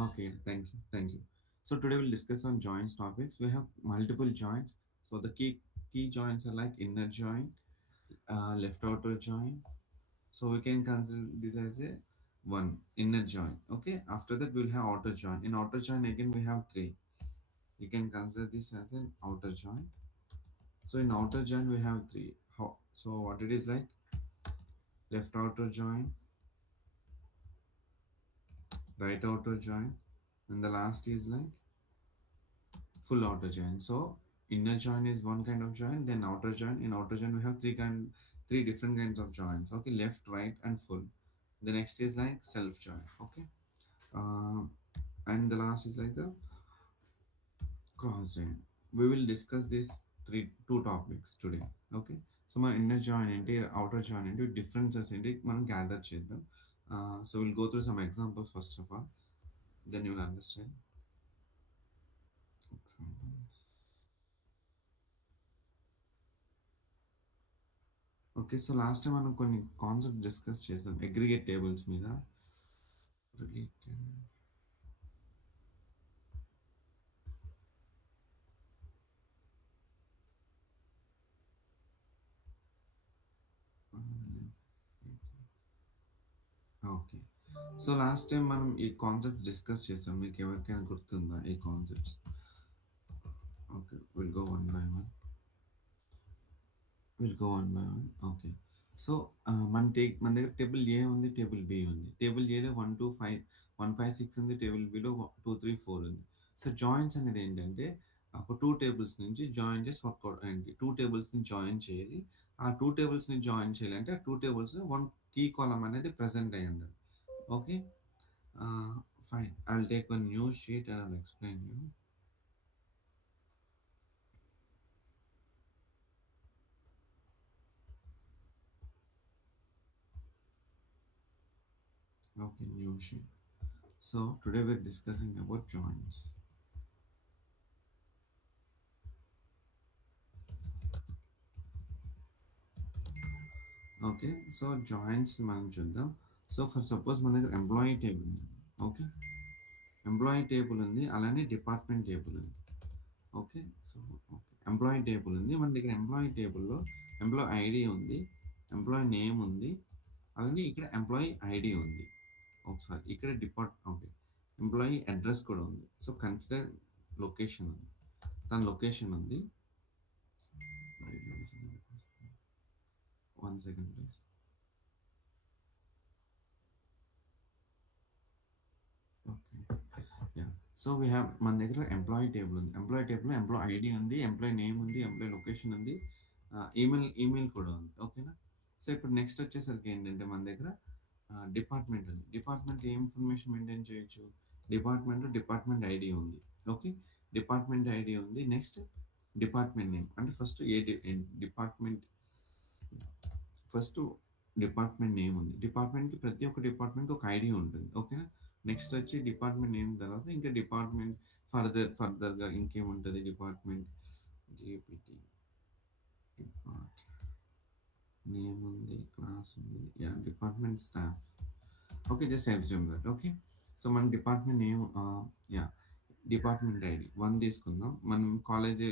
Okay, thank you. Thank you. So today we'll discuss on joints topics. We have multiple joints. So the key joints are like inner joint, left outer joint. So we can consider this as a one inner joint. Okay. After that we'll have outer joint. In outer joint again we have three. You can consider this as an outer joint. So in outer joint we have three. How? So what it is like left outer joint, right outer joint, and the last is like full outer joint. So inner joint is one kind of joint, then outer joint. In outer joint we have three different kinds of joints. Okay, left, right, and full. The next is like self joint. Okay, uh, and the last is like the cross joint. We will discuss these two topics today. Okay, so my inner joint ఏంటి outer joint ఏంటి differences ఏంటి మనం gather చేద్దాం. So we'll go through some examples first of all, then you will understand. Examples. Okay. So last time మనం కొన్ని concept discuss చేసాం. Aggregate tables మీద. Related okay. So last time మనం ఈ కాన్సెప్ట్స్ డిస్కస్ చేసాం. మీకు ఎవరికైనా గుర్తుందా ఈ concepts? Okay. Will go one by one. Will go one by one. Okay. So మన దగ్గర టేబుల్ ఏ ఉంది, టేబుల్ బి ఉంది. టేబుల్ ఏలో 1, 2, 5 1, 5, 6 ఉంది. టేబుల్ బిలో 2, 3, 4 ఉంది. సో జాయింట్స్ అనేది ఏంటంటే ఒక 2 టేబుల్స్ నుంచి జాయిన్ చేసి వర్కౌట్ ఏంటి 2 టేబుల్స్‌ని జాయిన్ చేయాలి. ఆ 2 టేబుల్స్‌ని జాయిన్ చేయాలంటే ఆ 2 టేబుల్స్ 1 కీ కాలమ్ అనేది ప్రెజెంట్ అయ్యి ఉండాలి. Okay. Fine. I will take one new sheet and I will explain you. Okay. New sheet. So today we're discussing about joints. Okay. So joints మనం చూద్దాం. సో ఫర్ సపోజ్ మన దగ్గర employee table ఉంది. Okay. Employee table ఉంది. అలానే department table ఉంది. Okay. So okay. Employee table ఉంది. మన దగ్గర ఎంప్లాయీ టేబుల్‌లో ఎంప్లాయీ ఐడీ ఉంది. ఎంప్లాయీ నేమ్ ఉంది. అలానే ఇక్కడ ఎంప్లాయీ ఐడీ ఉంది. ఒకసారి ఇక్కడ ఓకే. ఎంప్లాయీ అడ్రస్ కూడా ఉంది. సో కన్సిడర్ లొకేషన్ ఉంది. తన లొకేషన్ ఉంది. 1 second please. Okay. Yeah! So we have మన దగ్గర ఎంప్లాయీ టేబుల్ ఉంది. ఎంప్లాయీ టేబుల్‌లో ఎంప్లాయీ ఐడీ ఉంది, ఎంప్లాయీ నేమ్ ఉంది, ఎంప్లాయీ లొకేషన్ ఉంది, ఈమెయిల్ కూడా ఉంది. ఓకేనా? సో ఇప్పుడు నెక్స్ట్ వచ్చేసరికి ఏంటంటే మన దగ్గర డిపార్ట్మెంట్ ఉంది. డిపార్ట్మెంట్ ఏ ఇన్ఫర్మేషన్ మెయింటైన్ చేయొచ్చు? డిపార్ట్మెంట్‌లో డిపార్ట్మెంట్ ఐడీ ఉంది. ఓకే. డిపార్ట్మెంట్ ఐడీ ఉంది. Next department name. అంటే first department first department name ఉంది. డిపార్ట్మెంట్‌కి ప్రతి ఒక్క డిపార్ట్మెంట్‌కి ఒక ఐడీ ఉంటుంది. ఓకేనా? నెక్స్ట్ వచ్చి డిపార్ట్మెంట్ నేమ్ తర్వాత ఇంకా డిపార్ట్మెంట్ ఫర్దర్‌గా ఇంకేముంటది డిపార్ట్మెంట్ జేపీటీ డిపార్ట్ నేమ్ ఉంది, క్లాస్ ఉంది. Yeah! Department staff. Okay. Just assume that. Okay. So మన department name yeah! Department ID 1 తీసుకుందాం. మనం కాలేజ్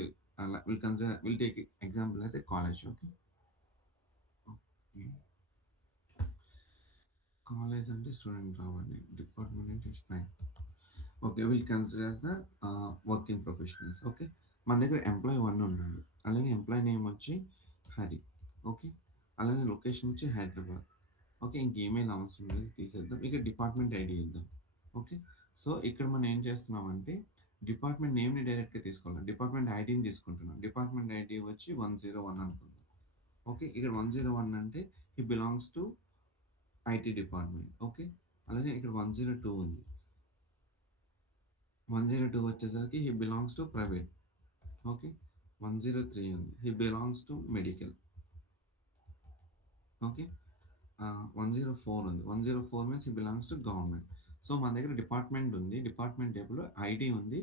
అలా will take example as a college. Okay. Okay. College అంటే స్టూడెంట్ రావాలి. డిపార్ట్మెంట్ అంటే it's fine. Okay. Will consider as the working professionals. Okay. మన దగ్గర employee 1 ఉన్నాడు. అలానే ఎంప్లాయీ నేమ్ వచ్చి హరి. ఓకే. అలానే లొకేషన్ వచ్చి హైదరాబాద్. ఓకే. ఇంక ఈమెయిల్ అవసరం లేదు తీసేద్దాం. ఇక డిపార్ట్మెంట్ ఐడీ ఇద్దాం. ఓకే. సో ఇక్కడ మనం ఏం చేస్తున్నామంటే డిపార్ట్మెంట్ నేమ్‌ని డైరెక్ట్‌గా తీసుకోవాలి. డిపార్ట్మెంట్ ఐడీని తీసుకుంటున్నాం. డిపార్ట్మెంట్ ఐడీ వచ్చి 101 అనుకుందాం. ఓకే. ఇక్కడ 101 అంటే he belongs to IT department. Okay. అలానే ఇక్కడ 102 ఉంది. 102 వచ్చేసరికి he belongs to private. Okay. 103 ఉంది. He belongs to medical. Okay. 104 ఉంది. 104 means he belongs to government. So మన దగ్గర డిపార్ట్మెంట్ ఉంది. డిపార్ట్మెంట్ టేబుల్‌లో ఐడీ ఉంది.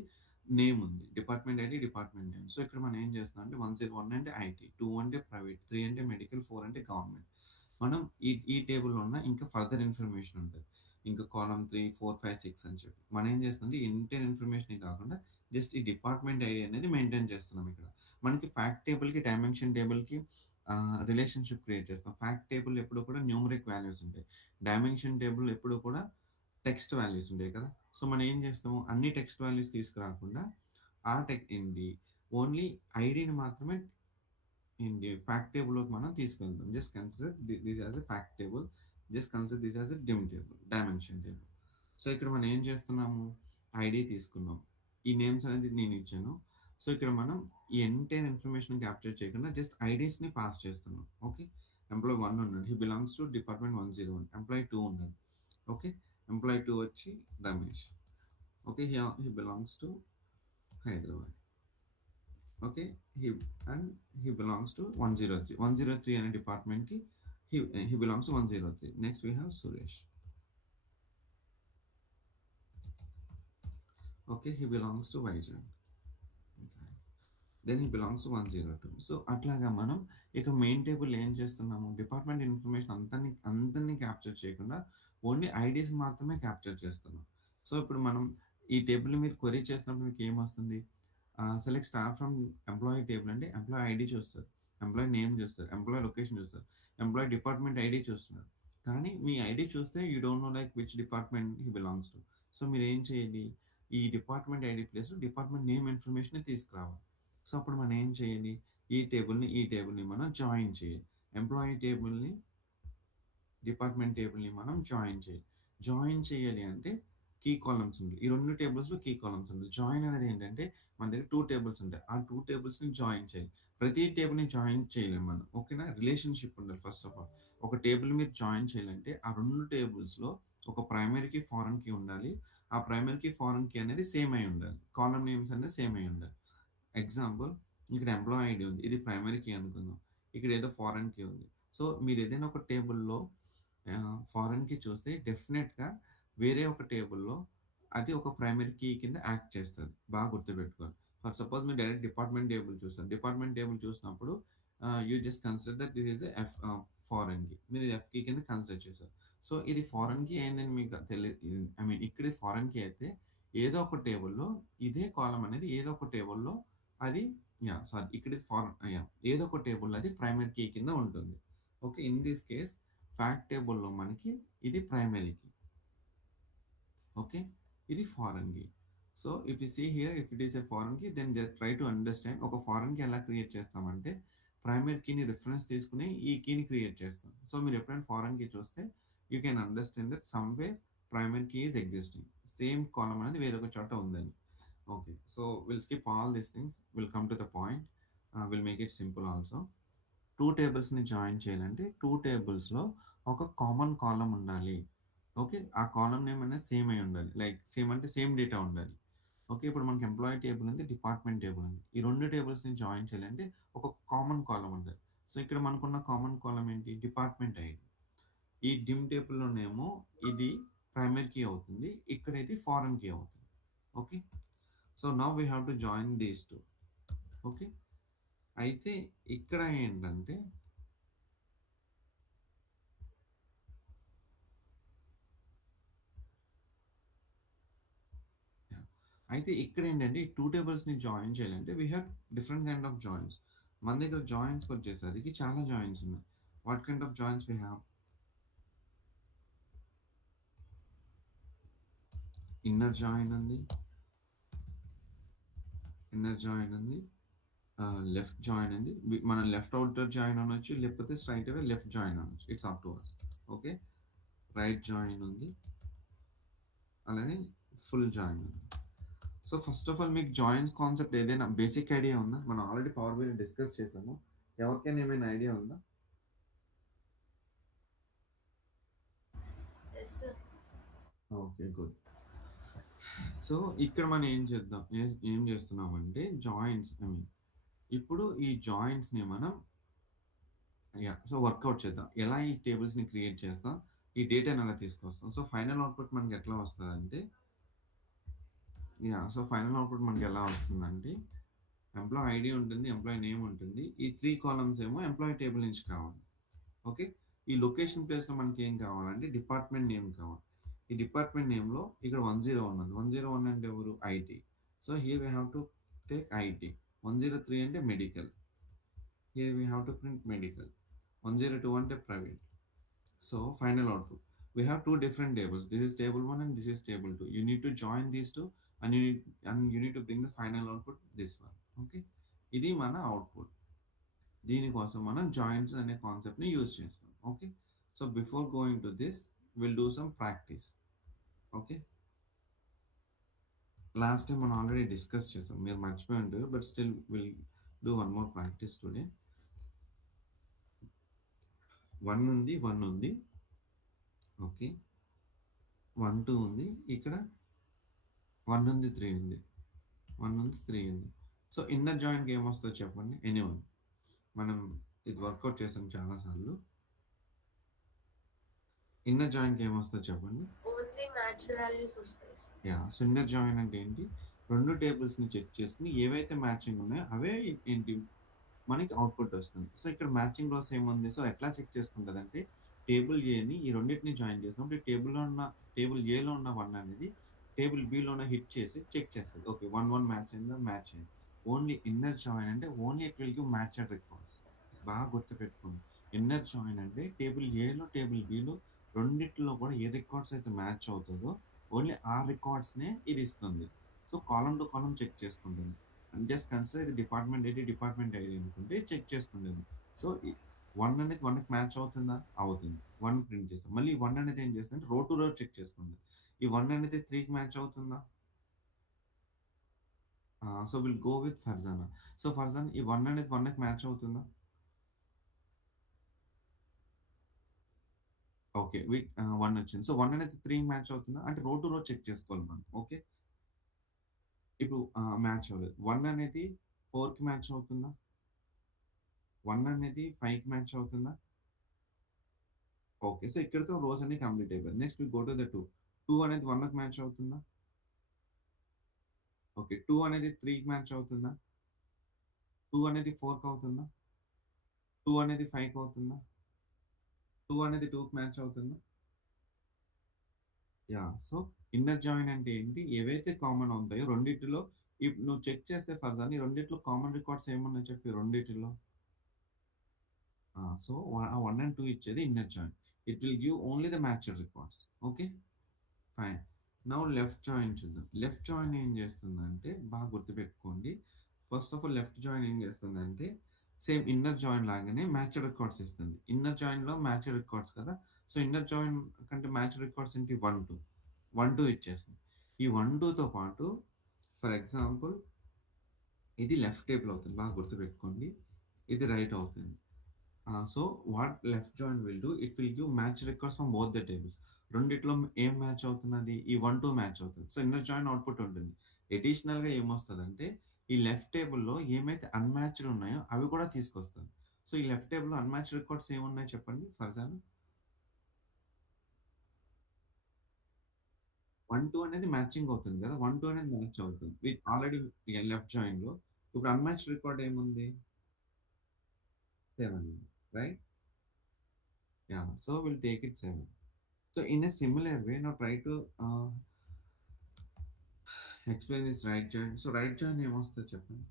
నేమ్ ఉంది. Department ID, department name. So ఇక్కడ మనం ఏం చేస్తున్నాం అంటే 101 అంటే ఐటీ, 2 అంటే ప్రైవేట్, 3 అంటే మెడికల్, 4 అంటే గవర్నమెంట్. మనం ఈ టేబుల్‌లో ఉన్న ఇంకా ఫర్దర్ ఇన్ఫర్మేషన్ ఉంటది. ఇంకా కాలమ్ 3, 4, 5, 6 అని చెప్పి. మనం ఏం చేస్తామంటే ఎంటైర్ ఇన్ఫర్మేషనే కాకుండా జస్ట్ ఈ డిపార్ట్మెంట్ ఐడి అనేది మెయింటైన్ చేస్తున్నాం ఇక్కడ. మనకి ఫ్యాక్ట్ టేబుల్‌కి, డైమెన్షన్ టేబుల్‌కి రిలేషన్‌షిప్ క్రియేట్ చేస్తాం. ఫ్యాక్ట్ టేబుల్ ఎప్పుడు కూడా న్యూమరిక్ వాల్యూస్ ఉంటాయి. డైమెన్షన్ టేబుల్ ఎప్పుడు కూడా టెక్స్ట్ వాల్యూస్ ఉంటాయి కదా! సో, మనం ఏం చేస్తాము అన్ని టెక్స్ట్ వాల్యూస్ తీసుకురాకుండా ఆ ఏంటి ఓన్లీ ఐడీని మాత్రమే ఏంటి ఫ్యాక్ట్ టేబుల్‌లోకి మనం తీసుకెళ్తాం. Just consider this as a fact table. Just consider this as a dim table, dimension table. So, ఇక్కడ మనం ఏం చేస్తున్నాము? ఐడీ తీసుకున్నాం. ఈ నేమ్స్ అనేది నేనిచ్చాను. సో, ఇక్కడ మనం ఈ ఎంటైర్ ఇన్ఫర్మేషన్ క్యాప్చర్ చేయకుండా జస్ట్ ఐడీస్‌ని పాస్ చేస్తున్నాం. ఓకే. ఎంప్లాయీ 1 ఉన్నాడు. He belongs to department 101. Employee 2 ఉన్నాడు. ఓకే. ఎంప్లాయీ 2 వచ్చి Ramesh. Okay. He belongs to Hyderabad. Okay. He and he belongs to 103. 103 అనే డిపార్ట్మెంట్‌కి he he belongs to 103. Next we have Suresh. Okay. He belongs to Vizag. Then he belongs to 102. So, అట్లాగా మనం ఇక main టేబుల్‌లో ఏం చేస్తున్నాము, డిపార్ట్మెంట్ ఇన్ఫర్మేషన్ అందరిని క్యాప్చర్ చేయకుండా ఓన్లీ ఐడీస్ మాత్రమే క్యాప్చర్ చేస్తున్నాం. సో, ఇప్పుడు మనం ఈ టేబుల్‌ని మీరు క్వెరీ చేసినప్పుడు మీకేమొస్తుంది? Select star from employee table అంటే ఎంప్లాయీ ఐడీ చూస్తారు. ఎంప్లాయీ నేమ్ చూస్తారు. ఎంప్లాయీ లొకేషన్ చూస్తారు. ఎంప్లాయీ డిపార్ట్మెంట్ ఐడీ చూస్తున్నారు. కానీ మీ ఐడీ చూస్తే you don't know like which department he belongs to. So, మీరేం చేయాలి? ఈ డిపార్ట్మెంట్ ఐడీ ప్లేస్‌లో డిపార్ట్మెంట్ నేమ్ ఇన్ఫర్మేషనే తీసుకురావాలి. సో, అప్పుడు మనం ఏం చేయాలి? ఈ టేబుల్‌ని మనం జాయిన్ చేయాలి. ఎంప్లాయీ టేబుల్‌ని, డిపార్ట్మెంట్ టేబుల్‌ని మనం జాయిన్ చేయాలి. జాయిన్ చేయాలి అంటే కీ కాలమ్స్ ఉంటాయి. ఈ 2 టేబుల్స్‌లో కీ కాలమ్స్ ఉంటాయి. జాయిన్ అనేది ఏంటంటే మన దగ్గర 2 టేబుల్స్ ఉంటాయి. ఆ 2 టేబుల్స్‌ని జాయిన్ చేయాలి. ప్రతి టేబుల్‌ని జాయిన్ చేయలేము మనం. ఓకేనా? రిలేషన్‌షిప్ ఉండాలి ఫస్ట్ ఆఫ్ ఆల్. ఒక టేబుల్ మీరు జాయిన్ చేయాలంటే ఆ 2 టేబుల్స్‌లో ఒక ప్రైమరీ కీ, ఫారెన్ కీ ఉండాలి. ఆ ప్రైమరీ కీ, ఫారెన్ కీ అనేది సేమ్ అయి ఉండాలి. కాలమ్ నేమ్స్ అనేది సేమ్ అయి ఉండాలి. ఎగ్జాంపుల్ ఇక్కడ ఎంప్లాయీ ఐడీ ఉంది. ఇది ప్రైమరీ కీ అనుకుందాం. ఇక్కడ ఏదో ఫారెన్ కీ ఉంది. సో, మీరు ఏదైనా ఒక టేబుల్‌లో ఫారెన్ కీ చూస్తే డెఫినెట్‌గా వేరే ఒక టేబుల్‌లో అది ఒక ప్రైమరీ కీ కింద యాక్ట్ చేస్తది. బాగా గుర్తుపెట్టుకోవాలి. ఫర్ సపోజ్ మీరు డైరెక్ట్ డిపార్ట్మెంట్ టేబుల్ చూసారు. డిపార్ట్మెంట్ టేబుల్ చూసినప్పుడు you just consider that this is a foreign key. మీరు ఇది ఎఫ్ కీ కింద కన్సిడర్ చేశారు. సో, ఇది ఫారెన్ కీ అయిందని మీకు ఐ మీన్ ఇక్కడ ఇది ఫారెన్ కీ అయితే ఏదో ఒక టేబుల్‌లో ఇదే కాలమ్ అనేది ఏదో ఒక టేబుల్‌లో అది సారీ ఇక్కడ ఇది ఏదో ఒక టేబుల్‌లో అది ప్రైమరీ కీ కింద ఉంటుంది. Okay. In this case fact టేబుల్‌లో మనకి ఇది ప్రైమరీ కీ. ఓకే. ఇది foreign key. So, if you see here if it is a foreign key then just try to understand ఒక ఫారెన్ కీ ఎలా క్రియేట్ చేస్తామంటే primary కీని రిఫరెన్స్ తీసుకొని ఈ కీని క్రియేట్ చేస్తాం. సో, మీరు ఎప్పుడైనా ఫారెన్ కీ చూస్తే you can understand that somewhere primary key is existing. Same column అనేది వేరొక చోట ఉందని. Okay. So, will skip all these things. Will come to the point. Will make it simple also. 2 టేబుల్స్‌ని join చేయాలంటే 2 టేబుల్స్‌లో ఒక common column ఉండాలి. Okay. ఆ కాలమ్ నేమ్ అనేది సేమ్ అయి ఉండాలి. లైక్ సేమ్ అంటే సేమ్ డేటా ఉండాలి. ఓకే. ఇప్పుడు మనకి ఎంప్లాయీ టేబుల్ ఉంది. డిపార్ట్మెంట్ టేబుల్ ఉంది. ఈ 2 టేబుల్స్‌ని జాయిన్ చేయాలంటే ఒక కామన్ కాలమ్ ఉండాలి. సో, ఇక్కడ మనకున్న కామన్ కాలమ్ ఏంటి? Department ID. ఈ డిమ్ టేబుల్‌లోనేమో ఇది ప్రైమరీ కీ అవుతుంది. ఇక్కడ ఇది ఫారెన్ కీ అవుతుంది. Okay. So, now we have to join these 2. Okay. అయితే ఇక్కడ ఏంటంటే యాహ్! అయితే ఇక్కడేంటంటే ఈ 2 టేబుల్స్‌ని జాయిన్ చేయాలంటే we have different kind of joins. మన దగ్గర జాయిన్స్‌కొచ్చేసరికి చాలా జాయిన్స్ ఉన్నాయి. What kind of joins we have? Inner join ఉంది. ఇన్నర్ జాయిన్ ఉంది. లెఫ్ట్ జాయిన్ ఉంది. మనం లెఫ్ట్ ఔటర్ జాయిన్ అనొచ్చు. లేకపోతే స్ట్రెయిట్ అవే లెఫ్ట్ జాయిన్ అనొచ్చు. It's up to us. Okay. Right join ఉంది. అలానే ఫుల్ జాయిన్ ఉంది. సో, ఫస్ట్ ఆఫ్ ఆల్ మీకు జాయిన్స్ కాన్సెప్ట్ ఏదైనా బేసిక్ ఐడియా ఉందా? మనం ఆల్రెడీ పవర్ బిఐలో డిస్కస్ చేసాము. ఎవరికైనా ఏమైనా ఐడియా ఉందా? Yes, sir. Okay. Good. So, ఇక్కడ మనం ఏం చేద్దాం ఏం చేస్తున్నామంటే జాయింట్స్ ఇప్పుడు ఈ జాయింట్స్‌ని మనం సో, వర్కౌట్ చేద్దాం. ఎలా ఈ టేబుల్స్‌ని క్రియేట్ చేస్తాం? ఈ డేటాని ఎలా తీసుకొస్తాం? సో, ఫైనల్ అవుట్‌పుట్ మనకి ఎట్లా వస్తదంటే సో, ఫైనల్ అవుట్‌పుట్ మనకి ఎలా వస్తుందంటే ఎంప్లాయీ ఐడీ ఉంటుంది. ఎంప్లాయీ నేమ్ ఉంటుంది. ఈ 3 కాలమ్స్ ఏమో ఎంప్లాయీ టేబుల్ నుంచి కావాలి. ఓకే. ఈ లొకేషన్ ప్లేస్‌లో మనకేం కావాలంటే డిపార్ట్మెంట్ నేమ్ కావాలి. ఈ డిపార్ట్మెంట్ నేమ్‌లో ఇక్కడ 101 ఉంది. 101 అంటే ఎవరు? IT. So, here we have to take IT. 103 అంటే medical. Here we have to print medical. 102 అంటే private. So final output. We have two different tables. This is table 1 and this is table 2. You need to join these two and you need to bring the final output this one. Okay. ఇది మన output. దీనికోసం మనం joints అనే కాన్సెప్ట్‌ని use చేస్తాం. Okay. So before going to this will do some practice. Okay. Last time మనం already discuss చేసాం. మీరు మర్చిపోయి ఉంటారు. But still will do one more practice today. 1 ఉంది, 1 ఉంది. ఓకే. 1, 2 ఉంది. ఇక్కడ 1 ఉంది, 3 ఉంది. 1 ఉంది, 3 ఉంది. సో, ఇన్నర్ జాయిన్‌కి ఏమొస్తదో చెప్పండి? ఎనీవన్. మనం ఇది వర్కౌట్ చేసాం చాలా సార్లు. ఇన్నర్ జాయిన్‌కి ఏమొస్తదో చెప్పండి? ఓన్లీ మ్యాచ్డ్ వాల్యూస్ వస్తాయి sir. Yeah! So, inner join అంటే ఏంటి? 2 టేబుల్స్‌ని చెక్ చేసుకొని ఏవైతే మ్యాచింగ్ ఉన్నాయో అవే ఏంటి మనకి అవుట్‌పుట్ వస్తుంది. సో, ఇక్కడ మ్యాచింగ్ రోస్ ఏముంది? సో, ఎట్లా చెక్ చేసుకుంటదంటే టేబుల్ ఏని ఈ రెండిటిని జాయిన్ చేసినప్పుడు ఈ టేబుల్ ఏలో ఉన్న 1 అనేది టేబుల్ బిలోన హిట్ చేసి చెక్ చేస్తది. ఓకే. 1, 1 మ్యాచ్ అయిందా? మ్యాచ్ అయింది. ఓన్లీ ఇన్నర్ జాయిన్ అంటే only it will give matched records. బాగా గుర్తుపెట్టుకోండి. ఇన్నర్ జాయిన్ అంటే టేబుల్ ఏలో, టేబుల్ బిలో రెండిట్లో కూడా ఏ రికార్డ్స్ అయితే మ్యాచ్ అవుతదో ఓన్లీ ఆ రికార్డ్స్‌నే ఇది ఇస్తుంది. So, column to column check చేసుకుంటుంది. జస్ట్ కన్సిడర్ ఇది డిపార్ట్మెంట్ ఐడీ, డిపార్ట్మెంట్ ఐడీ అనుకుంటే చెక్ చేసుకుండేది. సో, 1 అనేది 1కి మ్యాచ్ అవుతుందా? అవుతుంది. 1 ప్రింట్ చేసాం. మళ్ళీ ఈ 1 అనేది ఏం చేస్తదంటే రో టు రో చెక్ చేసుకుంటది. ఈ 1 అనేది 3కి మ్యాచ్ అవుతుందా? So, will go with Farzana. So, Farzana ఈ 1 అనేది 1కి మ్యాచ్ అవుతుందా? ఓకే. 1 వచ్చింది. సో, 1 అనేది 3కి మ్యాచ్ అవుతుందా? అంటే రో టు రో చెక్ చేసుకోవాలి మనం. ఓకే. ఇప్పుడు మ్యాచ్ అవ్వలేదు. 1 అనేది 4కి మ్యాచ్ అవుతుందా? 1 అనేది 5కి మ్యాచ్ అవుతుందా? ఓకే. సో, ఇక్కడితో రోస్ అన్నీ కంప్లీట్ అయిపోయాయి. Next we go to the 2. 2 అనేది 1కి మ్యాచ్ అవుతుందా? ఓకే. 2 అనేది 3కి మ్యాచ్ అవుతుందా? 2 అనేది 4కి అవుతుందా? 2 అనేది 5కి అవుతుందా? 2 అనేది 2కి మ్యాచ్ అవుతుందా? యాహ్! సో, ఇన్నర్ జాయిన్ అంటే ఏంటి? ఏవైతే కామన్ ఉంటాయో రెండిటిలో నువ్వు చెక్ చేస్తే ఫర్దర్ ఈ రెండిట్లో కామన్ రికార్డ్స్ ఏమున్నాయో చెప్పు ఈ రెండిటిలో? సో, ఆ 1 అండ్ 2 ఇచ్చేది inner join. It will give only the matched records. Okay. Fine. Now left join చూద్దాం. లెఫ్ట్ జాయిన్ ఏం చేస్తుందంటే బాగా గుర్తుపెట్టుకోండి. First of all left join ఏం చేస్తుందంటే సేమ్ ఇన్నర్ జాయిన్ లాగానే మ్యాచ్డ్ రికార్డ్స్ ఇస్తుంది. ఇన్నర్ జాయిన్‌లో మ్యాచ్డ్ రికార్డ్స్ కదా! సో, ఇన్నర్ జాయిన్ కంటే మ్యాచ్డ్ రికార్డ్స్ ఏంటి 1, 2. 1, 2 ఇచ్చేస్తుంది. ఈ 1, 2తో పాటు ఫర్ ఎగ్జాంపుల్ ఇది లెఫ్ట్ టేబుల్ అవుతుంది. బాగా గుర్తుపెట్టుకోండి. ఇది రైట్ అవుతుంది. So, what left join will do it will give match records from both the tables. రెండిట్లో ఏం మ్యాచ్ అవుతున్నది? ఈ 1, 2 మ్యాచ్ అవుతుంది. సో, ఇన్నర్ జాయిన్ అవుట్‌పుట్ ఉంటుంది. అడిషనల్‌గా ఏమొస్తదంటే, ఈ లెఫ్ట్ టేబుల్‌లో ఏమైతే అన్‌మ్యాచ్డ్ ఉన్నాయో అవి కూడా తీసుకొస్తది. సో, ఈ లెఫ్ట్ టేబుల్‌లో అన్‌మ్యాచ్డ్ రికార్డ్స్ ఏమున్నాయి చెప్పండి ఫర్జానా? 1, 2 అనేది మ్యాచింగ్ అవుతుంది కదా! 1, 2 అనేది మ్యాచ్ అవుతుంది. ఆల్రెడీ లెఫ్ట్ జాయిన్‌లో. ఇప్పుడు అన్‌మ్యాచ్డ్ రికార్డ్ ఏముంది? 7 right? Yeah! So, will take it 7. So in a similar way, now try to explain this right join. So right join ఏమొస్తది చెప్పండి?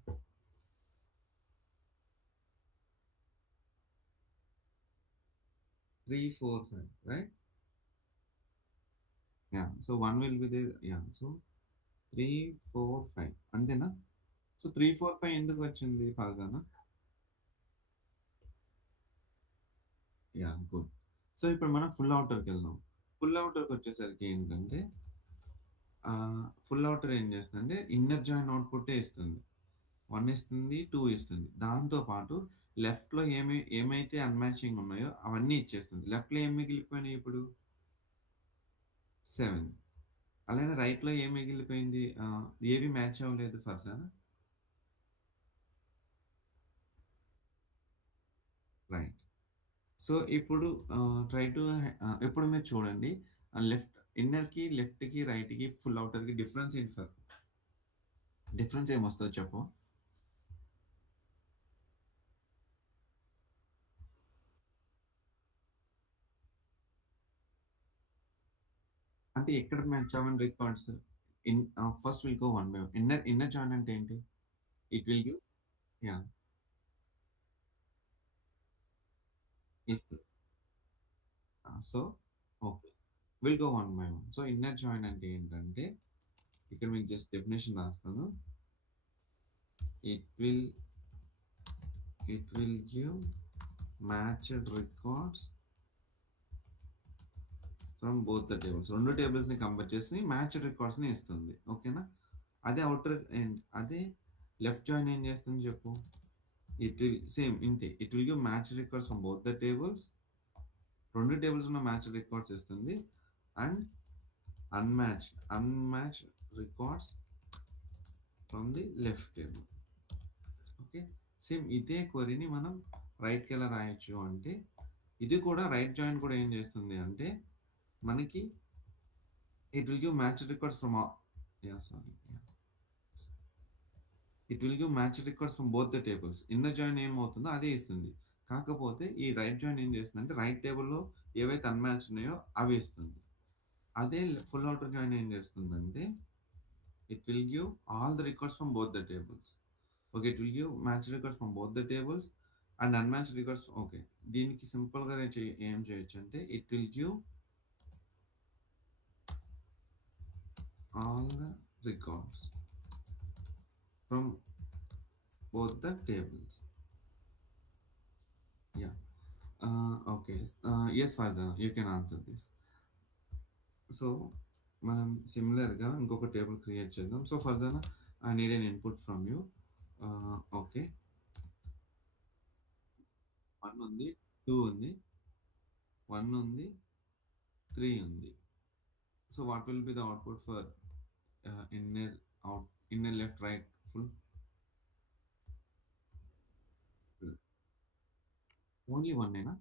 3, 4, 5 right? Yeah. So 1 will be the yeah. So 3, 4, 5 అంతేనా? So 3, 4, 5 ఎందుకు వచ్చింది ఫర్దర్‌నా? Yeah! Good. So ఇప్పుడు మనం full ఔటర్‌కెళ్దాం. Full ఔటర్‌కొచ్చేసరికి ఏంటంటే full outer ఏం చేస్తుందంటే inner join అవుట్‌పుట్టే ఇస్తుంది. 1 ఇస్తుంది, 2 ఇస్తుంది. దాంతో పాటు లెఫ్ట్‌లో ఏమైతే అన్‌మ్యాచింగ్ ఉన్నాయో అవన్నీ ఇచ్చేస్తుంది. లెఫ్ట్‌లో ఏం మిగిలిపోయినాయి ఇప్పుడు? 7. అలానే రైట్‌లో ఏం మిగిలిపోయింది? ఏవి మ్యాచ్ అవ్వలేదు ఫర్జానా? రైట్. సో, ఇప్పుడు ట్రై టు ఇప్పుడు మీరు చూడండి. లెఫ్ట్‌కి, రైట్‌కి, ఫుల్ ఔటర్‌కి డిఫరెన్స్ ఏంటి డిఫరెన్స్ ఏమొస్తదో చెప్పు? అంటే ఎక్కడ మ్యాచ్ అవ్వని records? First will go one by one. Inner join అంటే ఏంటి? It will give yeah! ఇస్తది. So, okay. Will go one by one. So, inner join అంటే ఏంటంటే, ఇక్కడ మీకు జస్ట్ డెఫినిషన్ రాస్తాను. It will it will give matched records from both the tables. 2 టేబుల్స్‌ని compare చేసి matched రికార్డ్స్‌ని ఇస్తుంది. ఓకేనా? అదే ఔటర్ అండ్ అదే లెఫ్ట్ జాయిన్ ఏం చేస్తుంది చెప్పు? ఇట్ విల్ సేమ్ ఇంతే. It will give matched records from both the tables. 2 tables ఉన్న మ్యాచ్డ్ రికార్డ్స్ ఇస్తుంది. And unmatched records from the left table. Okay. Same ఇదే క్వెరీని మనం రైట్‌కి ఎలా రాయొచ్చు అంటే, ఇది కూడా రైట్ జాయిన్ కూడా ఏం చేస్తుంది అంటే, మనకి it will give matched records from yeah! Sorry. It will give matched records from both the tables. Inner join ఏమవుతుందో అదే ఇస్తుంది. కాకపోతే ఈ రైట్ జాయిన్ ఏం చేస్తుందంటే, రైట్ టేబుల్‌లో ఏవైతే అన్‌మ్యాచ్ ఉన్నాయో అవి ఇస్తుంది. అదే ఫుల్ ఔటర్ జాయిన్ ఏం చేస్తుందంటే, it will give all the records from both the tables. Okay. It will give match records from both the tables and unmatched records okay. దీనికి సింపుల్‌గా ఏం చేయొచ్చంటే, it will give all the records from both the tables. Yeah! Okay. Yes Farzana you can answer this. So, మనం సిమిలర్‌గా ఇంకొక table create చేద్దాం. So, further I need an input from you. Okay. 1 ఉంది, 2 ఉంది, 1 ఉంది, 3 ఉంది. So, what will be the output for inner out, inner left, right, full? Only 1 నేనా?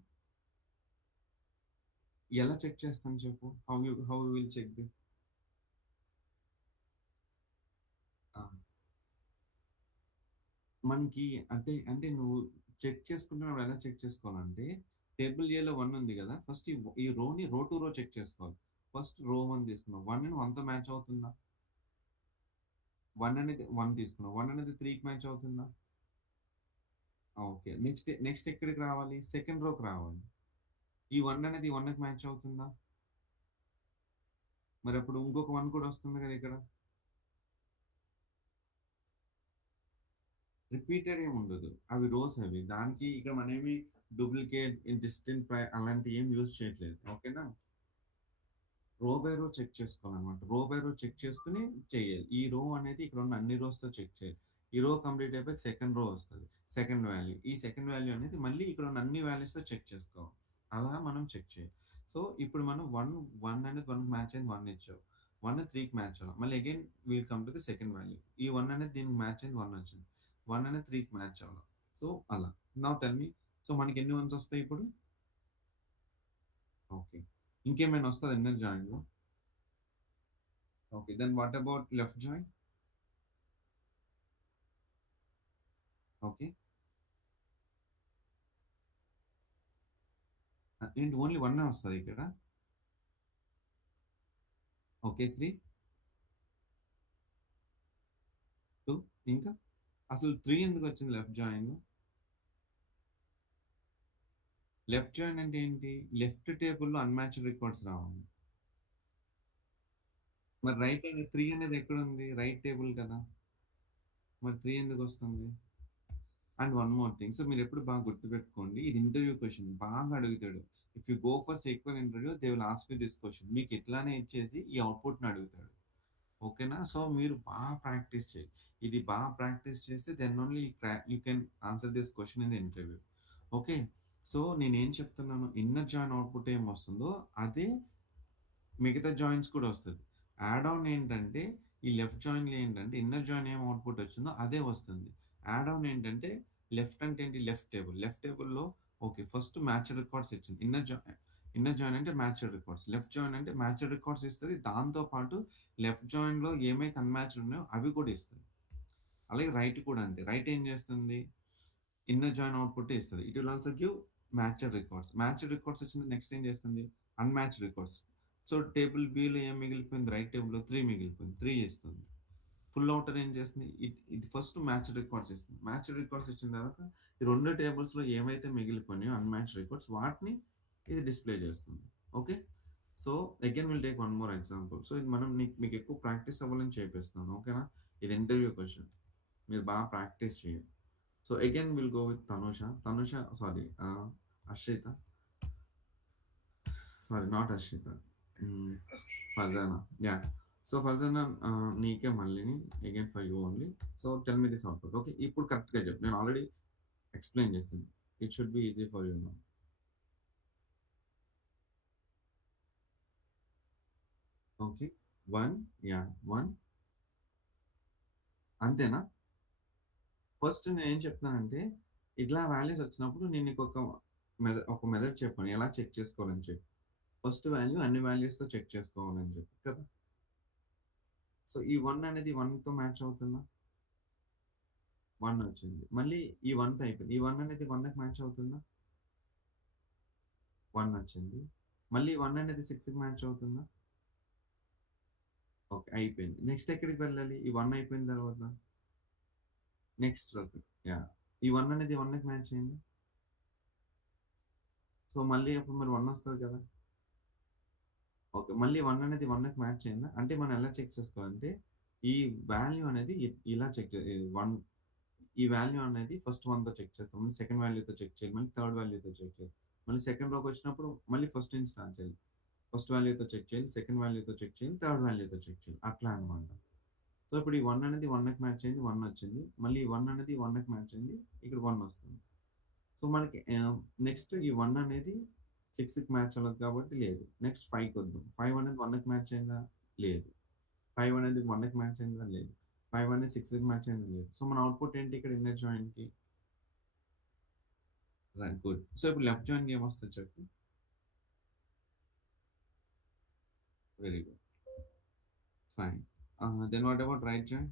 ఎలా చెక్ చేస్తాను చెప్పు? How you will check this? ఆ! మనకి అంటే నువ్వు చెక్ చేసుకుంటున్నప్పుడు ఎలా చెక్ చేసుకోవాలంటే, టేబుల్ ఏలో 1 ఉంది గదా! ఫస్ట్ ఈ రోని రో టు రో చెక్ చేసుకోవాలి. ఫస్ట్ రో 1 తీసుకున్నాం. 1 ని 1తో మ్యాచ్ అవుతుందా? 1 అనేది 1 తీసుకున్నాం. 1 అనేది 3కి మ్యాచ్ అవుతుందా? ఓకే. నెక్స్ట్ ఎక్కడికి రావాలి? సెకండ్ రోకి రావాలి. ఈ 1 అనేది ఈ 1కి మ్యాచ్ అవుతుందా? మరప్పుడు ఇంకొక 1 కూడా వస్తుంది గదా ఇక్కడ. రిపీటెడ్ ఏమి ఉండదు. అవి రోస్ అవి. దానికి ఇక్కడ మనమేమి డూప్లికేట్, డిస్టింక్ట్ అలాంటివి ఏమి యూజ్ చేయట్లేదు. ఓకేనా? రో బై రో చెక్ చేసుకోవాలనమాట. రో బై రో చెక్ చేసుకొని చేయాలి. ఈ రో అనేది ఇక్కడ ఉన్న అన్ని రోస్‌తో చెక్ చేయాలి. ఈ రో కంప్లీట్ అయిపోయాక సెకండ్ రో వస్తది. Second value. ఈ సెకండ్ వాల్యూ అనేది మళ్ళీ ఇక్కడ ఉన్న అన్ని వాల్యూస్‌తో చెక్ చేసుకోవాలి. అలా మనం చెక్ చేయాలి. సో, ఇప్పుడు మనం 1 అనేది 1కి మ్యాచ్ అయింది 1 ఇచ్చావు. 1 3కి మ్యాచ్ అవ్వాలి. మళ్ళీ again will come to the second value. ఈ 1 అనేది దీనికి మ్యాచ్ అయింది 1 వచ్చింది. 1 అనేది 3కి మ్యాచ్ అవ్వాలి. సో, అలా. నౌ టెల్ మీ సో, మనకి ఎన్ని వన్స్ వస్తాయి ఇప్పుడు? ఓకే. ఇంకేమైనా వస్తదా ఇన్నర్ జాయిన్‌లో? Okay. Then what about left join? Okay. ఏంటి ఓన్లీ 1 వస్తదా ఇక్కడ? ఓకే. 3, 2 ఇంకా? అసలు 3 ఎందుకొచ్చింది లెఫ్ట్ జాయిన్? లెఫ్ట్ జాయిన్ అంటే ఏంటి? లెఫ్ట్ టేబుల్‌లో అన్‌మ్యాచ్డ్ రికార్డ్స్ రావాలి. మరి రైట్ అనేది 3 అనేది ఎక్కడుంది? రైట్ టేబుల్ కదా! మరి 3 ఎందుకొస్తుంది? And one more thing. So, మీరెప్పుడు బాగా గుర్తుపెట్టుకోండి. ఇది ఇంటర్వ్యూ క్వెషన్. బాగా అడుగుతాడు. If you go for SQL interview they will ask you this question. మీకు ఇట్లానే ఇచ్చేసి ఈ అవుట్‌పుట్‌ని అడుగుతాడు. ఓకేనా? సో, మీరు ప్రాక్టీస్ చేయాలి. ఇది ప్రాక్టీస్ చేస్తే then only you can answer this question in the interview. Okay. So, నేనేం చెప్తున్నాను ఇన్నర్ జాయిన్ అవుట్‌పుట్ ఏమొస్తుందో అదే మిగతా జాయిన్స్ కూడా వస్తది. యాడ్ ఆన్ ఏంటంటే ఈ లెఫ్ట్ జాయిన్‌లో ఏంటంటే ఇన్నర్ జాయిన్ ఏం అవుట్‌పుట్ వచ్చిందో అదే వస్తుంది. యాడ్ ఆన్ ఏంటంటే లెఫ్ట్ అంటే ఏంటి? Left table. లెఫ్ట్ టేబుల్‌లో ఓకే. ఫస్ట్ మ్యాచ్డ్ రికార్డ్స్ ఇచ్చింది. ఇన్నర్ జాయిన్ అంటే మ్యాచ్డ్ రికార్డ్స్. లెఫ్ట్ జాయిన్ అంటే మ్యాచ్డ్ రికార్డ్స్ ఇస్తది. దాంతో పాటు లెఫ్ట్ జాయిన్‌లో ఏమైతే అన్‌మ్యాచ్డ్ ఉన్నాయో అవి కూడా ఇస్తది. అలాగే రైట్ కూడా అంతే. రైట్ ఏం చేస్తుంది? ఇన్నర్ జాయిన్ అవుట్‌పుట్ ఇస్తది. It will also give matched records. Matched records వచ్చింది నెక్స్ట్ ఏం చేస్తుంది? Unmatched records. So table below ఏం మిగిలిపోయింది? రైట్ టేబుల్‌లో 3 మిగిలిపోయింది. 3 ఇస్తుంది. ఫుల్ ఔటర్ ఏం చేస్తుంది? ఇది ఫస్ట్ మ్యాచ్డ్ రికార్డ్స్ ఇస్తుంది. మ్యాచ్డ్ రికార్డ్స్ ఇచ్చిన తర్వాత ఈ 2 టేబుల్స్‌లో ఏవైతే మిగిలిపోయినాయో అన్‌మ్యాచ్డ్ రికార్డ్స్ వాటిని ఇది డిస్‌ప్లే చేస్తుంది. Okay. So again will take one more example. So ఇది మనం మీకు ఎక్కువ ప్రాక్టీస్ అవ్వాలని చేపిస్తున్నాను. ఓకేనా? ఇది ఇంటర్వ్యూ క్వెషన్. మీరు బాగా ప్రాక్టీస్ చేయండి. So again will go with Tanusha. Tanusha sorry Ashritha. Sorry not Ashritha. Hmm. Farzana. Yeah! So Farzana నీకే మళ్ళీని again for you only. So tell me this output. Okay. ఇప్పుడు కరెక్ట్‌గా చెప్పు. నేను ఆల్రెడీ ఎక్స్‌ప్లెయిన్ చేశాను. It should be easy for you now. Okay. 1 yeah! 1 అంతేనా? First నేనేం చెప్తున్నానంటే, ఇట్లా వాల్యూస్ వచ్చినప్పుడు నేను నీకొక ఒక మెథడ్ చెప్పాను. ఎలా చెక్ చేసుకోవాలని చెప్పి. ఫస్ట్ వాల్యూ అన్ని వాల్యూస్‌తో చెక్ చేసుకోవాలని చెప్పి కదా! సో ఈ 1 అనేది 1తో మ్యాచ్ అవుతుందా? 1 వచ్చింది. మళ్ళీ ఈ 1తో అయిపోయింది. ఈ 1 అనేది 1కి మ్యాచ్ అవుతుందా? 1 వచ్చింది. మళ్ళీ 1 అనేది 6కి మ్యాచ్ అవుతుందా? ఓకే. అయిపోయింది. నెక్స్ట్ ఎక్కడికి వెళ్ళాలి? ఈ 1 అయిపోయిన తర్వాత నెక్స్ట్ యాహ్! ఈ 1 అనేది 1కి మ్యాచ్ అయింది. సో మళ్ళీ అప్పుడు మరి 1 వస్తది కదా! ఓకే. మళ్ళీ 1 అనేది 1కి మ్యాచ్ అయిందా? అంటే మనం ఎలా చెక్ చేసుకోవాలంటే, ఈ వాల్యూ అనేది ఇలా చెక్ చే 1 ఈ వాల్యూ అనేది ఫస్ట్ 1తో చెక్ చేస్తాం. మళ్ళీ సెకండ్ వాల్యూతో చెక్ చేయాలి. మళ్ళీ థర్డ్ వాల్యూతో చెక్ చేయాలి. మళ్ళీ సెకండ్ రోకొచ్చినప్పుడు మళ్ళీ ఫస్ట్ నుంచి స్టార్ట్ చేయాలి. ఫస్ట్ వాల్యూతో చెక్ చేయాలి. సెకండ్ వాల్యూతో చెక్ చేయాలి. థర్డ్ వాల్యూతో చెక్ చేయాలి. అట్లా అన్నమాట. సో, ఇప్పుడు ఈ 1 అనేది 1కి మ్యాచ్ అయింది. 1 వచ్చింది. మళ్ళీ ఈ 1 అనేది 1కి మ్యాచ్ అయింది. ఇక్కడ 1 వస్తుంది. సో, మనకి నెక్స్ట్ ఈ 1 అనేది 6కి మ్యాచ్ అవ్వదు కాబట్టి లేదు. నెక్స్ట్ 5కి వద్దాం. 5 అనేది 1కి మ్యాచ్ అయిందా? లేదు. 5 అనేది 1కి మ్యాచ్ అయిందా? లేదు. 5 అనేది 6కి మ్యాచ్ అయిందా? లేదు. సో, మన అవుట్‌పుట్ ఏంటి ఇక్కడ ఇన్నర్ జాయిన్‌కి? రైట్. గుడ్. సో, ఇప్పుడు లెఫ్ట్ జాయిన్‌కి ఏమొస్తది చెప్పు? Very good. Fine. Then what about right join?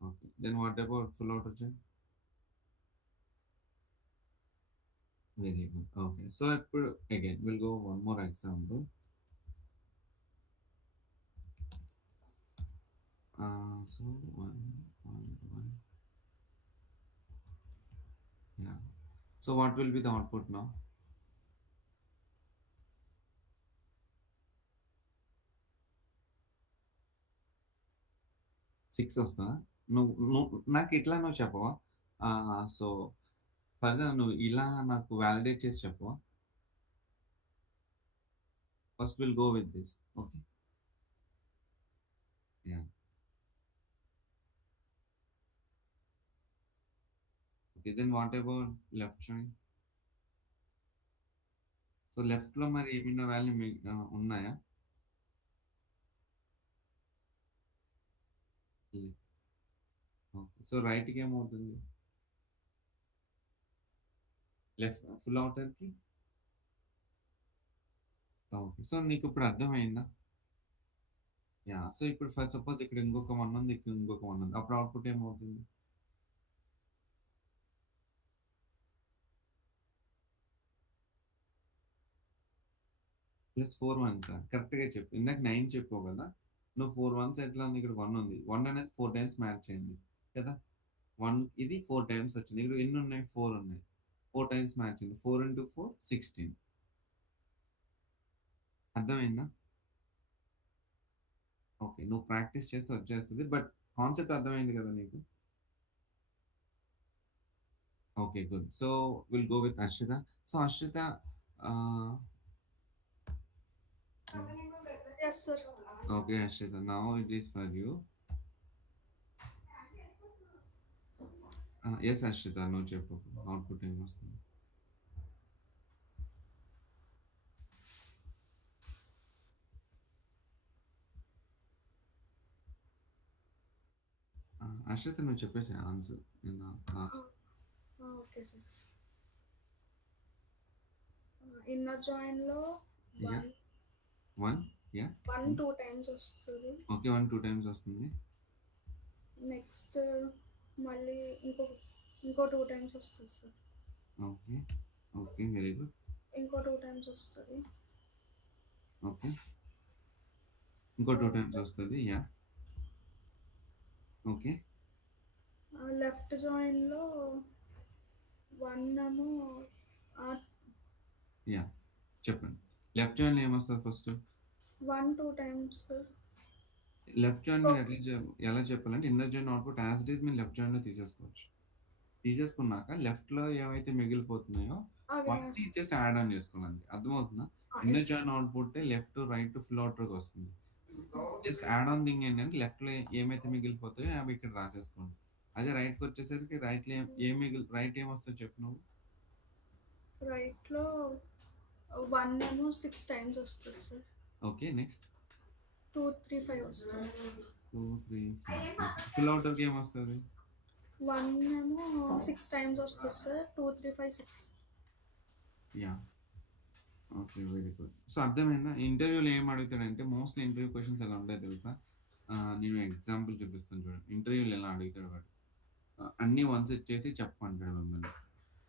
Okay. Then what about full outer join? Very good. Okay. So, ఇప్పుడు again will go one more example. So 1. Yeah. So what will be the output now? 6 వస్తదా? నువ్వు నువ్వు నాకిట్లా నువ్వు చెప్పవా? So Farzana నువ్వు ఇలా నాకు validate చేసి చెప్పవా? First will go with this. Okay. Yeah! Okay. Then what about left join? So లెఫ్ట్‌లో మరి ఏమైనా వాల్యూ ఉన్నాయా? లేదు. ఓకే. సో రైట్‌కి ఏమవుతుంది? ఫుల్ ఔటర్‌కి? ఓకే. సో నీకిప్పుడు అర్థమైందా? యాహ్! సో ఇప్పుడు ఫర్ సపోజ్ ఇక్కడ ఇంకొక 1 ఉంది. ఇక్కడ ఇంకొక 1 ఉంది. అప్పుడు అవుట్‌పుట్ ఏమవుతుంది? +4 వన్సా? కరెక్ట్‌గా చెప్పు. ఇందాక 9 చెప్పావు కదా! నువ్వు 4 వన్స్ ఎట్లా ఉంది? ఇక్కడ 1 ఉంది. 1 అనేది 4 టైమ్స్ మ్యాచ్ అయింది. కదా! 1 ఇది 4 టైమ్స్ వచ్చింది. ఇక్కడ ఎన్నున్నాయి? 4 ఉన్నాయి. 4 టైమ్స్ మ్యాచ్ అయింది. 4 ఇంటూ 4 16. అర్థమైందా? ఓకే. నువ్వు ప్రాక్టీస్ చేస్తే వచ్చేస్తది. బట్ కాన్సెప్ట్ అర్థమైంది కదా నీకు? Okay. Good. So will go with Arshitha. So Arshitha ah, Yes, sir. Okay Arshitha. Now it is for you. Yes Harshitha. నువ్వు చెప్పు. అవుట్‌పుట్ ఏమొస్తుంది? హర్షిత నువ్వు చెప్పేసేయి ఆన్సర్. నేను లాస్ట్ ఓకే సార్. ఇన్నర్ జాయిన్‌లో యాహ్! 1, 1 యాహ్! 1, 2 టైమ్స్ వస్తది. ఓకే. 1, 2 టైమ్స్ వస్తుంది. నెక్స్ట్ మళ్ళీ ఇంకో 2 టైమ్స్ వస్తది sir. Okay. Okay. Very good. ఇంకో 2 టైమ్స్ వస్తది. ఓకే. ఇంకో 2 టైమ్స్ ఓకే. వస్తది. యాహ్! ఓకే. లెఫ్ట్ జాయిన్‌లో 1 ఏమో ఆహ్, యాహ్! చెప్పండి. లెఫ్ట్ జాయిన్‌లో ఏమొస్తది ఫస్టు? 1, 2 టైమ్స్. లెఫ్ట్ జాయిన్ మీరు ఓహ్! ఎలా చెప్పాలంటే inner join output as it is మీరు లెఫ్ట్ జాయిన్‌లో తీసేసుకోవచ్చు. తీసేసుకున్నాక లెఫ్ట్‌లో ఏవైతే మిగిలిపోతున్నాయో అవి వాటిని రాసి జస్ట్ యాడ్ ఆన్ చేసుకోవాలి అంతే. అర్థమవుతుందా? Inner yes. జాయిన్ అవుట్‌పుట్టే లెఫ్ట్, రైట్, ఫుల్ ఔటర్‌కొస్తుంది. జస్ట్ యాడ్ ఆన్ థింగ్ ఏంటంటే లెఫ్ట్‌లో ఏమైతే మిగిలిపోతాయో అవి ఇక్కడ రాసేసుకోండి. అదే రైట్‌కొచ్చేసరికి రైట్‌లో రైట్ ఏమొస్తదో చెప్పు నువ్వు? రైట్‌లో 1 ఏమో 6 టైమ్స్ వస్తది సార్. ఓకే. నెక్స్ట్ 2, 3, 5 వస్తది. 2, 3, 5 ఓకే. ఫుల్ ఔటర్‌కి ఏమొస్తది? 1 ఏమో 6 టైమ్స్ వస్తది sir. 2, 3, 5, 6. Yeah! Okay. Very good. So, అర్థమైందా? ఇంటర్వ్యూలో ఏం అడుగుతాడంటే మోస్ట్‌లీ ఇంటర్వ్యూ క్వెషన్స్ ఎలా ఉంటాయో తెలుసా? నేను ఎగ్జాంపుల్ చూపిస్తాను చూడండి. ఇంటర్వ్యూలో ఎలా అడుగుతాడు వాడు. అన్నీ వన్స్ ఇచ్చేసి చెప్పమంటాడు మిమ్మల్ని.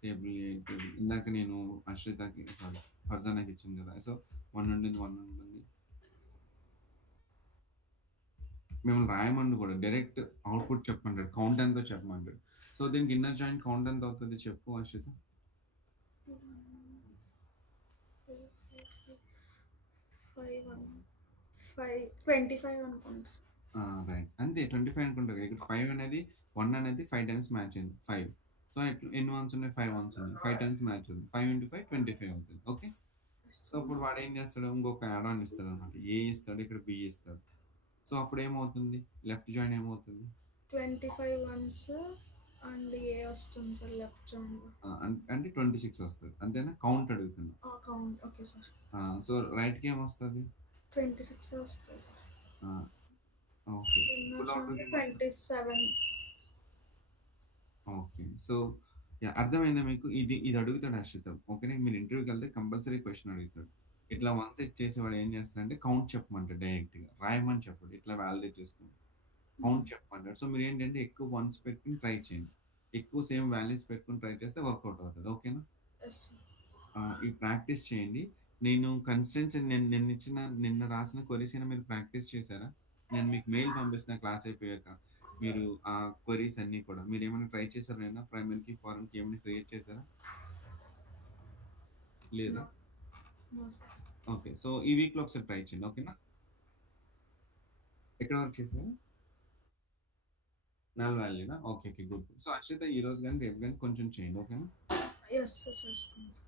టేబుల్ ఏ, టేబుల్ ఇందాక నేను అశ్రితకి సారీ ఫర్జానాకి ఇచ్చాను కదా! సో, 1 ఉండింది, 1 ఉంటుంది. మిమ్మల్ని రాయమనడు కూడా. Direct output చెప్పమంటాడు. కౌంట్ ఎంతో చెప్పమంటాడు. సో, దీనికి ఇన్నర్ జాయింట్ కౌంట్ ఎంత అవుతది చెప్పు హర్షిత? 5 5 25 అనుకుంటా సార్. ఆ! రైట్. అంతే 25 అనుకుంటా కదా! ఇక్కడ 5 అనేది 1 అనేది 5 టైమ్స్ మ్యాచ్ అయింది. 5. సో, ఎన్ని వన్స్ ఉన్నాయి? 5 వన్స్ ఉన్నాయి. 5 టైమ్స్ మ్యాచ్ అవుతుంది. 5 ఇంటూ 5 25 అవుతుంది. ఓకే. సో, ఇప్పుడు వాడేం చేస్తాడు? ఇంకొక యాడ్ ఆన్ ఇస్తాడన్నమాట. ఏ ఇస్తాడు, ఇక్కడ బి ఇస్తాడు. సో, అప్పుడేమవుతుంది? లెఫ్ట్ జాయిన్ ఏమవుతుంది? 25 వన్స్ అండ్ ఏ వస్తుంది సార్ లెఫ్ట్ జాయిన్‌లో. అంటే 26 వస్తది. అంతేనా? కౌంట్ అడుగుతున్నా. Count okay sir. సో, రైట్‌కి ఏమొస్తది? 26 వస్తది సార్. ఆ! ఓకే. ఇన్నర్ ఫుల్ జాయిన్‌లో ఔటర్‌కి ఏమొస్తది? 27. ఓకే. So, yeah! అర్థమైందా మీకు? ఇది అడుగుతాడు హర్షిత. ఓకేనా? మీరు ఇంటర్వ్యూకెళ్తే కంపల్సరీ క్వెషన్ అడుగుతాడు. ఇట్లా యెస్. వన్ సెట్ చేసి వాడు ఏం చేస్తాడంటే కౌంట్ చెప్పమంటాడు డైరెక్ట్‌గా. రాయమని చెప్పడు. ఇట్లా వాలిడేట్ చేసుకోండి. హ్మ్. కౌంట్ చెప్పమంటాడు. సో, మీరేంటంటే ఎక్కువ వన్స్ పెట్టుకొని ట్రై చేయండి. ఎక్కువ సేమ్ వాల్యూస్ పెట్టుకొని ట్రై చేస్తే వర్కౌట్ అవుతది. ఓకేనా? Yes sir. ఈ ప్రాక్టీస్ చేయండి. నేను కన్స్ట్రెయింట్స్ నిన్న రాసిన క్వెరీస్ అయినా మీరు ప్రాక్టీస్ చేసారా? నేను మీకు మెయిల్ పంపిస్తున్నా క్లాస్ అయిపోయాక. మీరు ఆ క్వెరీస్ అన్నీ కూడా. మీరేమైనా ట్రై చేసారా నిన్న? ప్రైమరీకి, ఫారెన్‌కి ఏమైనా క్రియేట్ చేసారా? లేదా? No. No sir. Okay. So, ఈ వీక్‌లో ఒకసారి ట్రై చేయండి. ఓకేనా? ఎక్కడి వరకు చేసారు? నల్ వాల్యూనా? Okay. Okay. Good. So, Akshitha ఈరోజు గాని, రేపు గాని కొంచెం చేయండి. ఓకేనా? యెస్ సార్ చేస్తాను sir.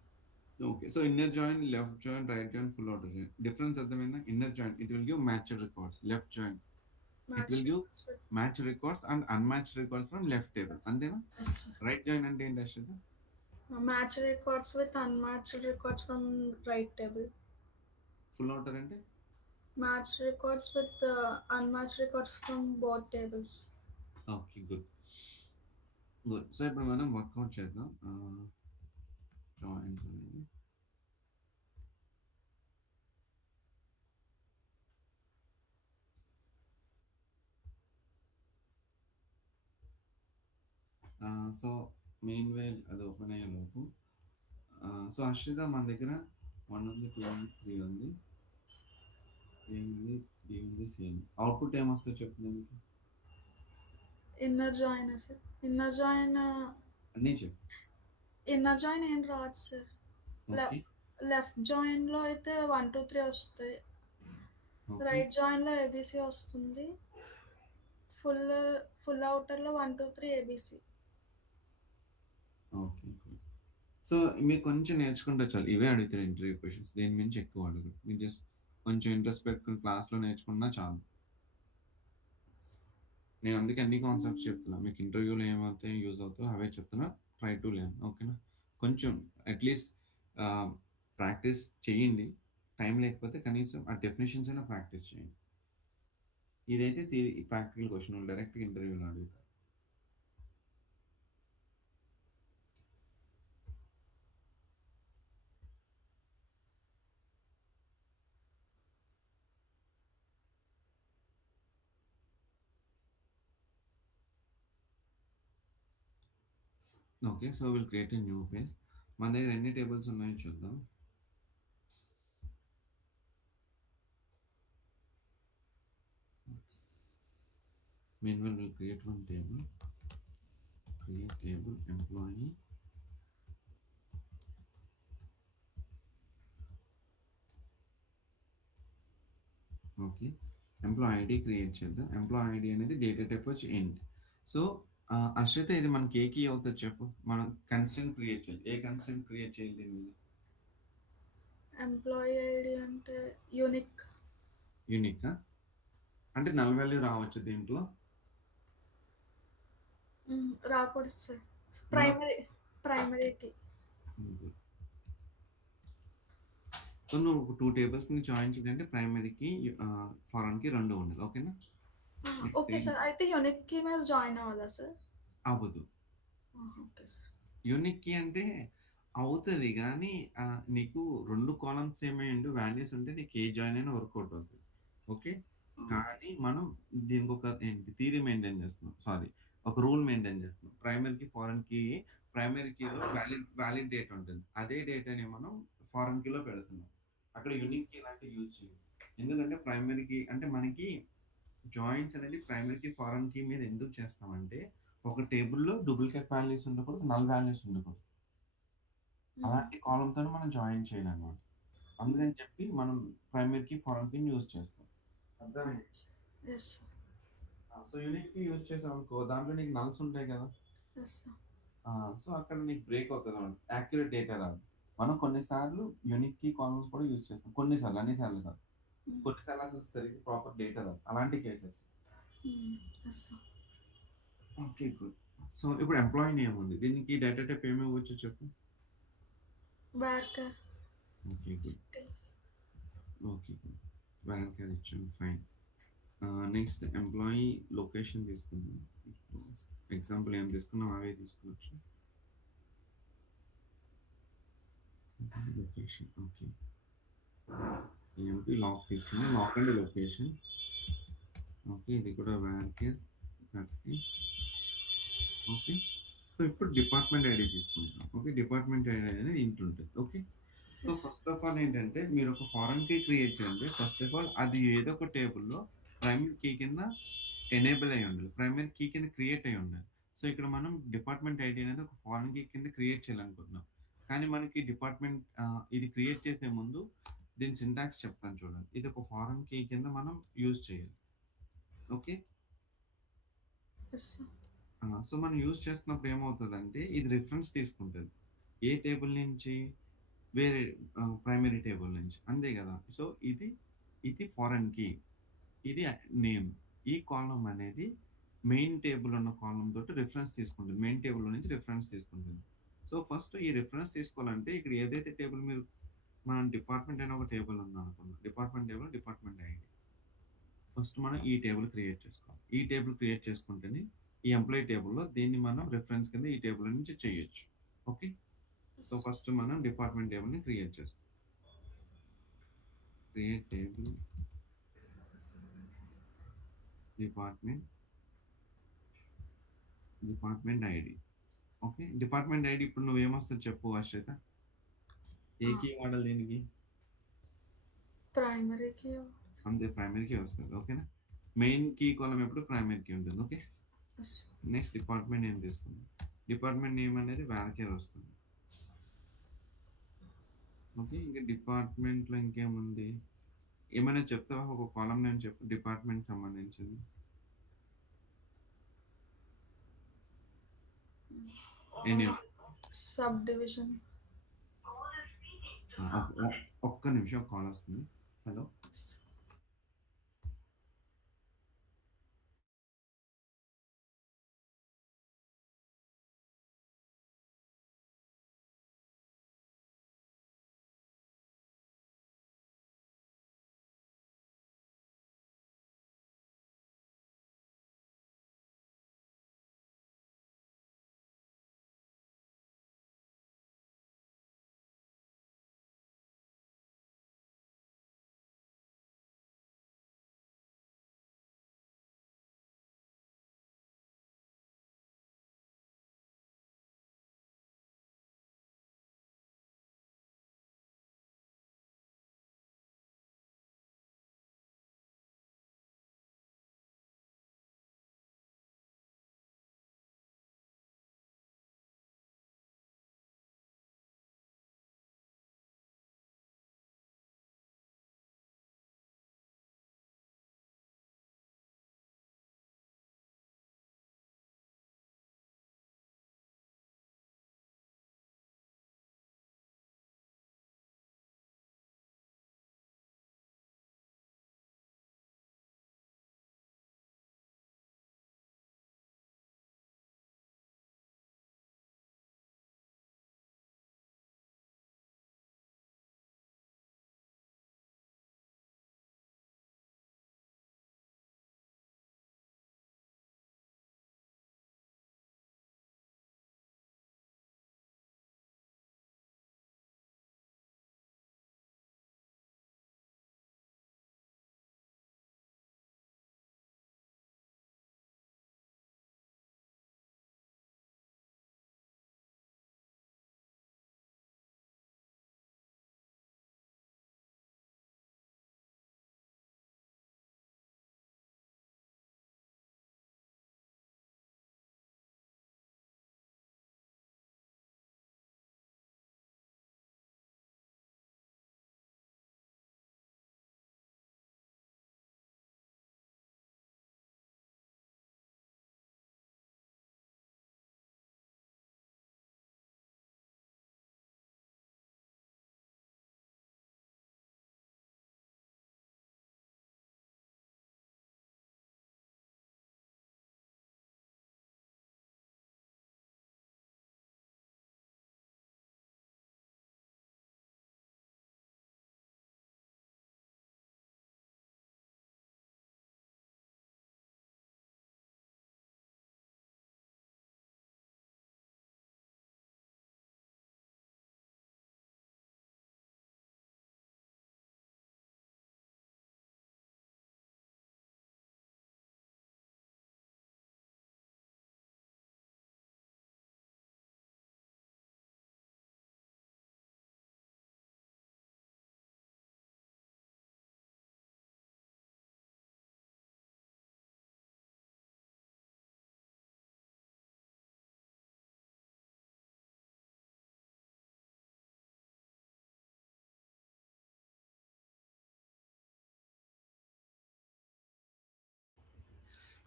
Okay. So, inner join, left join, right join, full outer join. Difference అర్థమైందా? Inner join it will give matched records. Left join it match will give records with matched records and unmatched records from left table. అంతేనా? Yes sir. Right join అంటే ఏంటి Ashwitha? Match records with unmatched records from right table. Full outer అంటే? Match records with unmatched records from both tables. Okay. Good. Good. So, ఇప్పుడు మనం work out చేద్దాం. Joins అనేది. So, main వేల్ అది open అయ్యేలోపు so, Ashwitha మన దగ్గర 1 ఉంది, 2 ఉంది, 3 ఉంది. ఏ ఉంది, బి ఉంది, సి ఉంది. అవుట్‌పుట్ ఏమొస్తదో చెప్పు దీనికి? Inner join sir. Inner join అన్నీ చెప్పు. ఇన్నర్ జాయిన్ ఏం రాదు సార్. ఓకే. లెఫ్ట్ జాయిన్‌లో అయితే 1, 2, 3 వస్తాయి. ఓకే. రైట్ జాయిన్‌లో ఏబీసీ వస్తుంది. ఫుల్ ఫుల్ ఔటర్‌లో 1, 2, 3 ఏబీసీ. ఓకే. గుడ్. సో, మీరు కొంచెం నేర్చుకుంటే చాలు. ఇవే అడుగుతారు ఇంటర్వ్యూ క్వెషన్స్. దేని మించి ఎక్కువ అడగరు. మీరు జస్ట్ కొంచెం ఇంట్రెస్ట్ పెట్టుకొని క్లాస్‌లో నేర్చుకున్నా చాలు. నేను అందుకే అన్ని కాన్సెప్ట్స్ చెప్తున్నా. మీకు ఇంటర్వ్యూలో ఏమైతే యూజ్ అవుతాయో అవే చెప్తున్నా. Try to learn. ఓకేనా? కొంచెం అట్‌లీస్ట్ ఆహ్, ప్రాక్టీస్ చేయండి. టైం లేకపోతే కనీసం ఆ డెఫినిషన్స్ అయినా ప్రాక్టీస్ చేయండి. ఇదైతే ప్రాక్టికల్ క్వెషన్ డైరెక్ట్‌గా ఇంటర్వ్యూలో అడుగుతారు. Okay. So, will create a new page. మన దగ్గర ఎన్ని టేబుల్స్ ఉన్నాయో చూద్దాం. Meanwhile, we'll create one table. Create table employee. Okay. Employee ID create చేద్దాం. ఎంప్లాయీ ఐడి అనేది డేటా టైప్ వచ్చి ఇంట్. సో, అశ్రిత ఇది మనకి ఏ కీ అవుతది చెప్పు? మనం కన్స్ట్రెయింట్ క్రియేట్ చేయాలి. ఏ కన్స్ట్రెయింట్ క్రియేట్ చేయాలి దీని మీద? ఎంప్లాయీ ఐడి అంటే యూనిక్. యూనికా? అంటే నల్ వాల్యూ రావచ్చా దీంట్లో? రాకూడదు సార్. రా ప్రైమరీకి. హ్మ్. సో, నువ్వు 2 టేబుల్స్‌ని జాయిన్ చేయాలంటే ప్రైమరీకి ఫారెన్‌కి 2 ఉండాలి. ఓకేనా? Next okay sir. అయితే యూనిక్‌కి మేము జాయిన్ అవ్వాలా సార్? అవ్వదు. Okay sir. యూనిక్ కీ అంటే అవుతది గానీ నీకు 2 కాలమ్స్ ఏమేయండు వాల్యూస్ ఉంటే నీకు ఏ జాయిన్ అయినా వర్కౌట్ అవుతది. ఓకే. ఓకే కానీ సార్. మనం దీనికొక ఏంటి థియరీ మెయింటైన్ చేస్తున్నాం. సారీ, ఒక రూల్ మెయింటైన్ చేస్తున్నాం. ప్రైమరీకి, ఫారెన్‌కి ప్రైమరీ కీలో వాలిడ్ డేటా ఉంటుంది. అదే డేటాని మనం ఫారెన్ కీలో పెడుతున్నాం. అక్కడ యూనిక్ కీ లాంటివి యూజ్ చేయం. ఎందుకంటే ప్రైమరీకి అంటే మనకి జాయిన్స్ అనేది ప్రైమరీకి, ఫారెన్ కీ మీద ఎందుకు చేస్తామంటే ఒక టేబుల్‌లో డూప్లికేట్ వాల్యూస్ ఉండకూడదు. నల్ వాల్యూస్ ఉండకూడదు. అలాంటి కాలమ్‌తోని మనం జాయిన్ చేయాలనమాట. అందుకని చెప్పి మనం ప్రైమరీకి, ఫారెన్‌కి యూజ్ చేస్తాం. అర్థమైందా? Yes sir. సో, యూనిట్‌కి యూజ్ చేసామనుకో దాంట్లో నీకు నల్స్ ఉంటాయి కదా! Yes sir. సో, అక్కడ నీకు బ్రేక్ అవుతదనమాట. యాక్యురేట్ డేటా రాదు. మనం కొన్ని సార్లు యూనిట్‌కి కాలమ్స్ కూడా యూజ్ చేస్తాం. కొన్ని సార్లు, అన్ని సార్లు కాదు. కొన్ని సార్లు అసలు సరిగ్గా ప్రాపర్ డేటా రాదు. అలాంటి cases. Yes sir. Okay. Good. So, ఇప్పుడు ఎంప్లాయీ నేమ్ ఉంది. దీనికి డేటా టైప్ ఏమి ఇవ్వచ్చో చెప్పు? Varchar. Okay. Good. Okay. Good. వాల్యూర్ ఇచ్చాం. ఫైన్. నెక్స్ట్ ఎంప్లాయీ లొకేషన్ తీసుకుందాం. ఎగ్జాంపుల్ ఏం తీసుకున్నాం అవే తీసుకోవచ్చు. Location okay. ఏంటి లాక్ తీసుకున్నాం. లాక్ అండ్ లొకేషన్. ఓకే. ఇది కూడా వాల్యూర్ 30. ఓకే. సో, ఇప్పుడు డిపార్ట్మెంట్ ఐడీ తీసుకుంటాం. ఓకే. డిపార్ట్మెంట్ ఐడీ అనేది ఇంట్ ఉంటుంది. Okay. So, yes. First of all ఏంటంటే మీరు ఒక ఫారెన్ కీ క్రియేట్ చేయండి. ఫస్ట్ ఆఫ్ ఆల్ అది ఏదో ఒక టేబుల్‌లో ప్రైమరీ కీ కింద ఎనేబుల్ అయ్యి ఉండాలి. ప్రైమరీ కీ కింద క్రియేట్ అయ్యి ఉండాలి. సో, ఇక్కడ మనం డిపార్ట్మెంట్ ఐడీ అనేది ఒక ఫారెన్ కీ కింద క్రియేట్ చేయాలనుకుంటున్నాం. కానీ మనకి డిపార్ట్మెంట్ ఇది క్రియేట్ చేసే ముందు దీని సింటాక్స్ చెప్తాను చూడండి. ఇది ఒక ఫారెన్ కీ కింద మనం యూజ్ చేయాలి. ఓకే. Yes sir. సో, మనం యూజ్ చేస్తున్నప్పుడు ఏమవుతదంటే ఇది రిఫరెన్స్ తీసుకుంటది. ఏ టేబుల్ నుంచి? వేరే ప్రైమరీ టేబుల్ నుంచి. అంతే గదా! సో, ఇది ఫారెన్ కీ. ఇది నేమ్. ఈ కాలమ్ అనేది మెయిన్ టేబుల్ ఉన్న కాలమ్ తోటి రిఫరెన్స్ తీసుకుంటుంది. మెయిన్ టేబుల్‌లో నుంచి రిఫరెన్స్ తీసుకుంటుంది. సో, ఫస్ట్ ఈ రిఫరెన్స్ తీసుకోవాలంటే ఇక్కడ ఏదైతే టేబుల్ మీరు మనం డిపార్ట్మెంట్ అనే ఒక టేబుల్ ఉందనుకుందాం. Department table, department ID. First మనం ఈ టేబుల్ క్రియేట్ చేసుకోవాలి. ఈ టేబుల్ క్రియేట్ చేసుకుంటేనే ఈ ఎంప్లాయీ టేబుల్‌లో దీన్ని మనం రిఫరెన్స్ కింద ఈ టేబుల్ నుంచి చేయొచ్చు. ఓకే. సో, ఫస్ట్ మనం డిపార్ట్మెంట్ టేబుల్‌ని క్రియేట్ చేసుకోవాలి. Create table department department ID. Okay. Department ID ఇప్పుడు నువ్వేమొస్తది చెప్పు హర్షిత? ఏ కీ వాడాలి దీనికి? ప్రైమరీకి. అంతే ప్రైమరీ కీ వస్తది. ఓకేనా? మెయిన్ కీ కాలమ్ ఎప్పుడు ప్రైమరీ కీ ఉంటుంది. Okay. Yes. Next department name తీసుకుందాం. డిపార్ట్మెంట్ నేమ్ అనేది వాల్కేర్ వస్తుంది. ఓకే. ఇంకా డిపార్ట్మెంట్‌లో ఇంకేముంది? ఏమైనా చెప్తావా? ఒక కాలమ్ నేమ్ చెప్పు డిపార్ట్మెంట్‌కి సంబంధించింది. Any sub division. ఒక్క నిమిషం కాల్ వస్తుంది. Hello!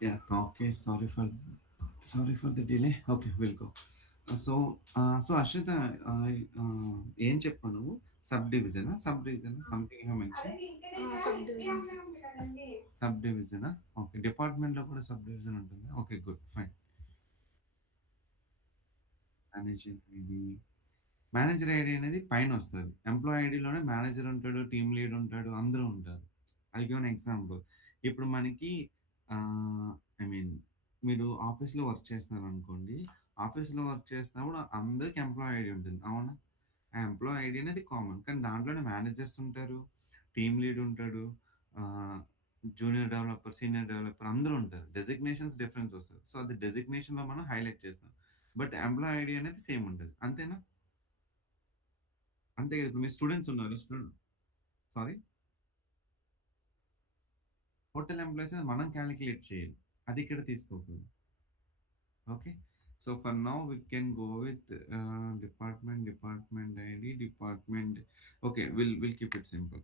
Yeah, okay. Sorry for the delay. Okay, we'll go. So Ashritha ఏం చెప్పావు నువ్వు? సబ్ డివిజనా? సబ్ డివిజనా? Something you have mention. Sub divisions. Sub డివిజనా? ఓకే. డిపార్ట్మెంట్‌లో కూడా సబ్ డివిజన్ ఉంటుందా? Okay. Good. Fine. Manager ID. Manager ID అనేది పైనొస్తది. ఎంప్లాయీ ఐడీలోనే మేనేజర్ ఉంటాడు, టీమ్ లీడ్ ఉంటాడు, అందరూ ఉంటారు. I'll give an example. ఇప్పుడు మనకి ఆహ్, ఐ మీన్ మీరు ఆఫీస్‌లో వర్క్ చేస్తున్నారనుకోండి. ఆఫీస్‌లో వర్క్ చేస్తున్నప్పుడు అందరికి ఎంప్లాయీ ఐడీ ఉంటుంది. అవునా? ఆ ఎంప్లాయీ ఐడీ అనేది కామన్. కానీ దాంట్లోనే మేనేజర్స్ ఉంటారు, టీమ్ లీడ్ ఉంటాడు, ఆహ్, జూనియర్ డెవలపర్, సీనియర్ డెవలపర్ అందరూ ఉంటారు. డెసిగ్నేషన్స్ డిఫరెన్స్ వస్తది. సో, అది డెసిగ్నేషన్‌లో మనం హైలైట్ చేస్తాం. బట్ ఎంప్లాయీ ఐడీ అనేది సేమ్ ఉంటది. అంతేనా? అంతే కదా! ఇప్పుడు మీ స్టూడెంట్స్ ఉన్నారు. సారీ? టోటల్ ఎంప్లాయీస్ మనం కాలిక్యులేట్ చేయాలి. అది ఇక్కడ తీసుకోకూడదు. Okay. So, for now we can go with department ID, department okay. Will keep it simple.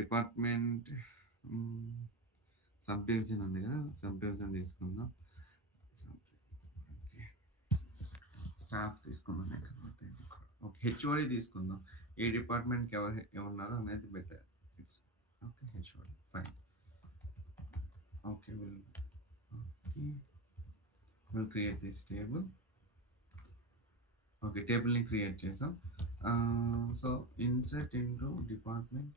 Department hmm, subdivision ఉంది కదా! సబ్ డివిజన్ తీసుకుందాం. Sub okay. స్టాఫ్ తీసుకుందాం లేకపోతే ఓకే. హెచ్ఓడి తీసుకుందాం. ఏ డిపార్ట్మెంట్‌కి ఎవరున్నారో అనేది better. It's okay. HOD fine. Okay. Okay. We'll create this table. Okay. టేబుల్‌ని క్రియేట్ చేసాం. So, insert into department.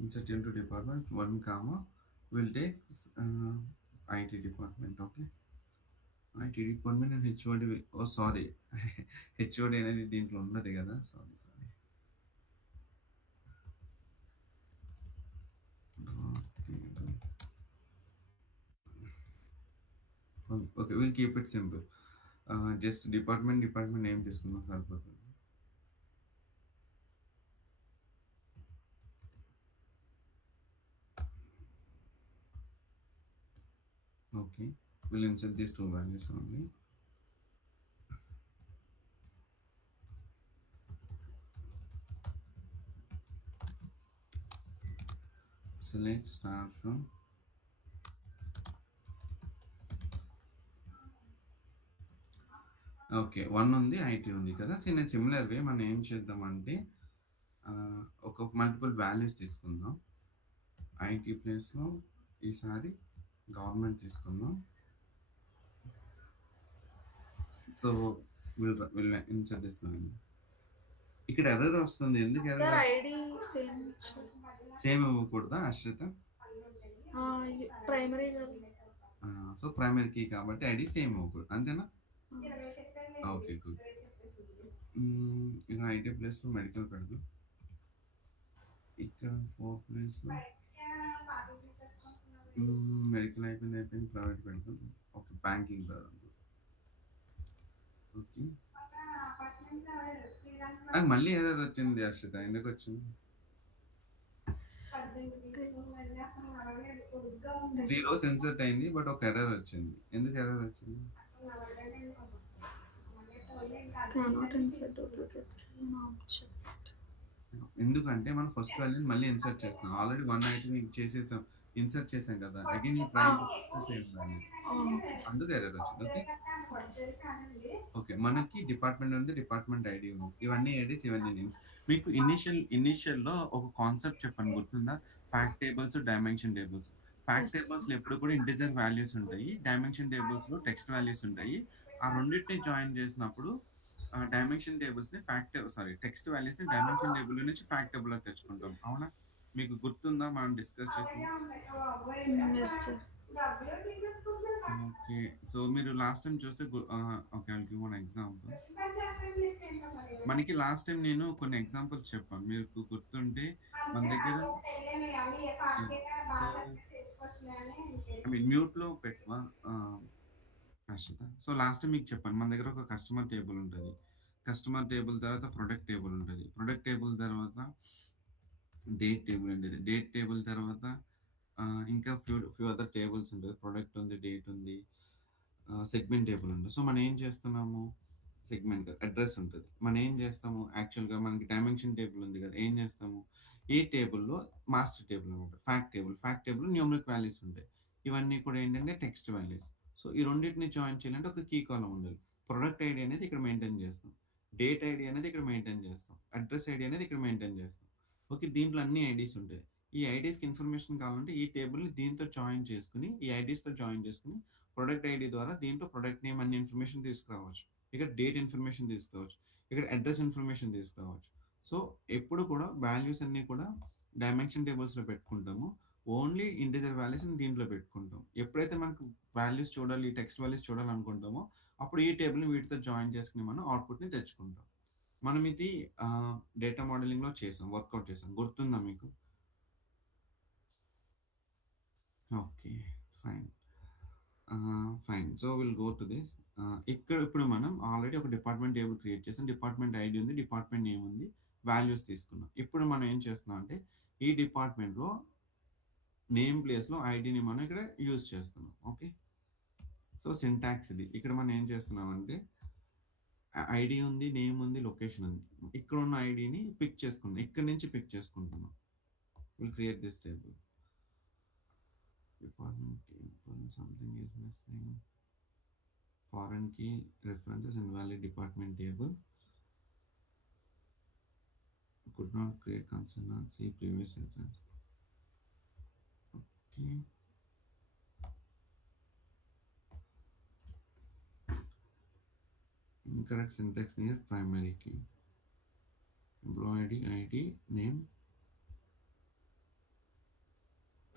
Insert into department 1 comma will take IT department. Okay. IT department and HOD oh! Sorry. HOD అనేది దీంట్లో ఉన్నది కదా! Sorry. Okay. Will keep it simple. Just department name తీసుకుందాం సరిపోతుంది. Okay. We'll insert these two values only. Select star from okay. 1 ఉంది. IT ఉంది కదా! So, in a similar way మనం ఏం చేద్దామంటే ఒక మల్టిపుల్ వాల్యూస్ తీసుకుందాం. ఐటీ ప్లేస్‌లో ఈసారి గవర్నమెంట్ తీసుకుందాం. So, will insert this value. ఇక్కడ ఎర్రర్ వస్తుంది. ఎందుకు ఎర్రర్ సార్ ఐడి సేమ్ ఇచ్చారు. సేమ్ ఇవ్వకూడదా అశ్రిత? ప్రైమరీ కాదు. సో, ప్రైమరీ కీ కాబట్టి ఐడీ సేమ్ ఇవ్వకూడదు. అంతేనా? ఆ, ఓకే. గుడ్. ఇలా ఐటీ ప్లేస్‌లో మెడికల్ పెడదాం. ఇక్కడ 4 ప్లేస్‌లో మెడికల్ అయిపోయింది. ప్రైవేట్ పెడదాం. ఓకే. బ్యాంకింగ్ పెడదాం. ఓకే. నాకు మళ్ళీ ఎర్రర్ వచ్చింది హర్షిత. ఎందుకొచ్చింది? 3 రోస్ ఇన్సర్ట్ అయింది. బట్ ఒక ఎర్రర్ వచ్చింది. ఎందుకు ఎర్రర్ వచ్చింది? cannot insert duplicate key in object. ఎందుకంటే మనం ఫస్ట్ వాల్యూని మళ్ళీ ఇన్సర్ట్ చేస్తున్నాం. ఆల్రెడీ 1 ఐటెమ్ చేసేసాం. ఇన్సర్ట్ చేసాం కదా! Again you trying to same value. Okay. అందుకు ఎర్రర్ వచ్చింది. ఓకే. ఓకే. మనకి డిపార్ట్మెంట్ ఉంది. డిపార్ట్మెంట్ ఐడీ ఉంది. ఇవన్నీ ఐడీస్, ఇవన్నీ నేమ్స్. మీకు ఇనీషియల్‌లో ఒక కాన్సెప్ట్ చెప్పాను గుర్తుందా? Fact tables, dimension tables. Fact Yes. టేబుల్స్‌లో ఎప్పుడు కూడా ఇంటిజర్ వాల్యూస్ ఉంటాయి. డైమెన్షన్ టేబుల్స్‌లో టెక్స్ట్ వాల్యూస్ ఉంటాయి. ఆ రెండిటిని జాయిన్ చేసినప్పుడు డైమెన్షన్ టేబుల్స్‌ని టెక్స్ట్ వాల్యూస్‌ని డైమెన్షన్ టేబుల్ నుంచి ఫ్యాక్ట్ టేబుల్‌లోకి తెచ్చుకుంటాం. అవునా? మీకు గుర్తుందా మనం డిస్కస్ చేసింది? Yes, sir. ఓకే. సో, మీరు లాస్ట్ టైమ్ చూస్తే okay. I'll give one example. మనకి లాస్ట్ టైమ్ నేను కొన్ని ఎగ్జాంపుల్స్ చెప్పాను. మీకు గుర్తుంటే మన దగ్గర ఐ మీన్ మ్యూట్‌లో పెట్టవా? హర్షిత. సో, లాస్ట్ టైమ్ మీకు చెప్పాను. మన దగ్గర ఒక కస్టమర్ టేబుల్ ఉంటది. కస్టమర్ టేబుల్ తర్వాత ప్రొడక్ట్ టేబుల్ ఉంటది. ప్రొడక్ట్ టేబుల్ తర్వాత డేట్ టేబుల్ ఉండేది. డేట్ టేబుల్ తర్వాత ఇంకా ఫ్యూ అదర్ టేబుల్స్ ఉంటది. ప్రొడక్ట్ ఉంది, డేట్ ఉంది, సెగ్మెంట్ టేబుల్ ఉంది. సో, మనం ఏం చేస్తున్నాము? సెగ్మెంట్ అడ్రస్ ఉంటుంది. మనం ఏం చేస్తాము యాక్చువల్‌గా మనకి డైమెన్షన్ టేబుల్ ఉంది కదా! ఏం చేస్తాము? ఈ టేబుల్‌లో మాస్టర్ టేబుల్ అనమాట. ఫ్యాక్ట్ టేబుల్ న్యూమరిక్ వాల్యూస్ ఉంటాయి. ఇవన్నీ కూడా ఏంటంటే టెక్స్ట్ వాల్యూస్. సో, ఈ రెండిటిని జాయిన్ చేయాలంటే ఒక కీ కాలమ్ ఉండాలి. ప్రొడక్ట్ ఐడీ అనేది ఇక్కడ మెయింటైన్ చేస్తాం. డేట్ ఐడీ అనేది ఇక్కడ మెయింటైన్ చేస్తాం. అడ్రెస్ ఐడీ అనేది ఇక్కడ మెయింటైన్ చేస్తాం. ఓకే. దీంట్లో అన్ని ఐడీస్ ఉంటాయి. ఈ ఐడీస్‌కి ఇన్ఫర్మేషన్ కావాలంటే ఈ టేబుల్‌ని దీంతో జాయిన్ చేసుకొని, ఈ ఐడీస్‌తో జాయిన్ చేసుకొని, ప్రొడక్ట్ ఐడీ ద్వారా దీంట్లో ప్రొడక్ట్ నేమ్ అన్ని ఇన్ఫర్మేషన్ తీసుకురావచ్చు. ఇక్కడ డేట్ ఇన్ఫర్మేషన్ తీసుకోవచ్చు. ఇక్కడ అడ్రెస్ ఇన్ఫర్మేషన్ తీసుకురావచ్చు. సో, ఎప్పుడు కూడా వాల్యూస్ అన్నీ కూడా డైమెన్షన్ టేబుల్స్‌లో పెట్టుకుంటాము. ఓన్లీ ఇంటిజర్ వాల్యూస్‌ని దీంట్లో పెట్టుకుంటాం. ఎప్పుడైతే మనకు వాల్యూస్ చూడాలి, టెక్స్ట్ వాల్యూస్ చూడాలనుకుంటామో, అప్పుడు ఈ టేబుల్‌ని వీటితో జాయిన్ చేసుకొని మనం అవుట్‌పుట్‌ని తెచ్చుకుంటాం. మనం ఇది డేటా మోడలింగ్‌లో చేసాం. వర్కౌట్ చేసాం. గుర్తుందా మీకు? Okay. Fine. Fine. So, will go to this. ఇక్కడ ఇప్పుడు మనం ఆల్రెడీ ఒక డిపార్ట్మెంట్ టేబుల్ క్రియేట్ చేసాం. డిపార్ట్మెంట్ ఐడీ ఉంది. డిపార్ట్మెంట్ నేమ్ ఉంది. వాల్యూస్ తీసుకున్నాం. ఇప్పుడు మనం ఏం చేస్తున్నాం అంటే, ఈ డిపార్ట్మెంట్‌లో నేమ్ ప్లేస్‌లో ఐడీని మనం ఇక్కడ యూజ్ చేస్తున్నాం. ఓకే. సో, సింటాక్స్ ఇది. ఇక్కడ మనం ఏం చేస్తున్నామంటే, ఐడీ ఉంది, నేమ్ ఉంది, లొకేషన్ ఉంది. ఇక్కడున్న ఐడీని పిక్ చేసుకున్నాం. ఇక్కడి నుంచి పిక్ చేసుకుంటున్నాం. Will create this table. Department table something is missing. Foreign key references invalid department table. Could not create consonancy previous sentence. Okay. Incorrect syntax near primary key. Employee ID name.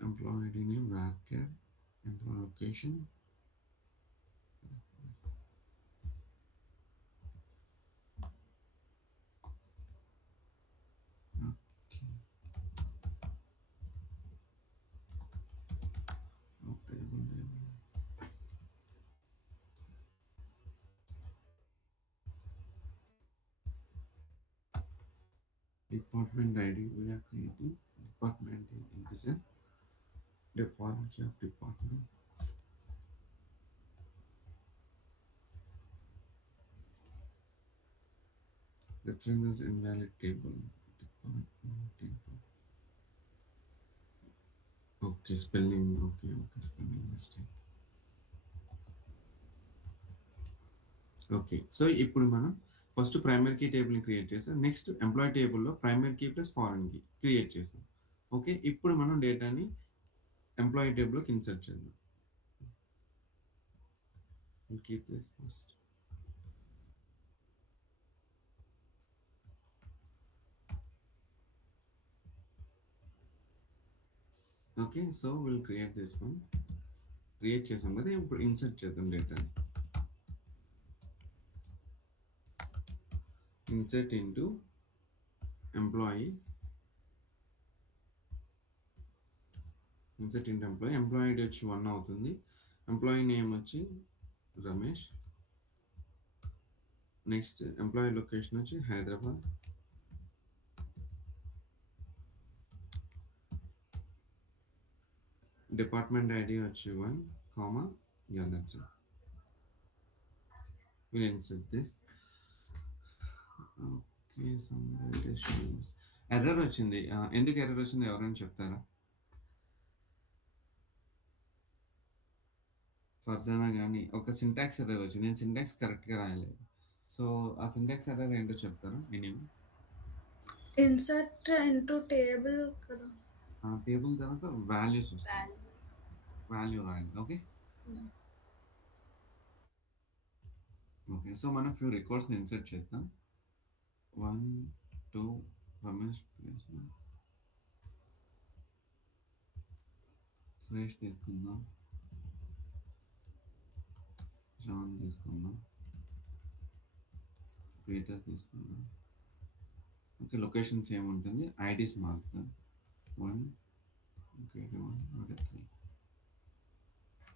Employee ID name varchar. Employee location. Okay. No table name. Department ID we are creating. Department is a department of department. Reference invalid table. Department table. Okay, spelling. Okay, spelling mistake. Okay. So, ఇప్పుడు మనం first primary key టేబుల్‌ని create చేసాం. Next employee టేబుల్‌లో primary key plus foreign key create చేసాం. Okay. ఇప్పుడు మనం డేటాని employee టేబుల్‌లోకి ఇన్సర్ట్ చేద్దాం. Keep this first. Okay. So, will create this one. Create చేసాం కదా! ఇప్పుడు ఇన్సర్ట్ చేద్దాం డేటాని. Insert into employee. Insert into employee. Employee ID వచ్చి 1 అవుతుంది. ఎంప్లాయీ నేమ్ వచ్చి రమేష్. నెక్స్ట్ ఎంప్లాయీ లొకేషన్ వచ్చి హైదరాబాద్. డిపార్ట్మెంట్ ఐడి వచ్చి 1, comma yeah, that's it. We'll insert this. Okay, some validation. Error వచ్చింది. ఎందుకు ఎర్రర్ వచ్చింది ఎవరైనా చెప్తారా? ఫర్జానా గానీ ఒక సింటాక్స్ ఎర్రర్ వచ్చింది. నేను సింటాక్స్ కరెక్ట్‌గా రాయలేదు. సో, ఆ సింటాక్స్ ఎర్రర్ ఏంటో చెప్తారా? నేనేమి ఇన్సర్ట్ ఇంటూ టేబుల్ కదా! టేబుల్ తర్వాత వాల్యూస్ వస్తాయి. వాల్యూ రాయాలి. ఓకే. ఓకే. సో, మనం ఫ్యూ రికార్డ్స్‌ని ఇన్సర్ట్ చేద్దాం. 1, 2 రమేష్ ప్లేస్‌లో సురేష్ తీసుకుందాం. జాన్ తీసుకుందాం. పీటర్ తీసుకుందాం. ఓకే. లొకేషన్ సేమ్ ఉంటుంది. ఐడీస్ మారుద్దాం. 1 ఓకే. 1 ఓకే 3.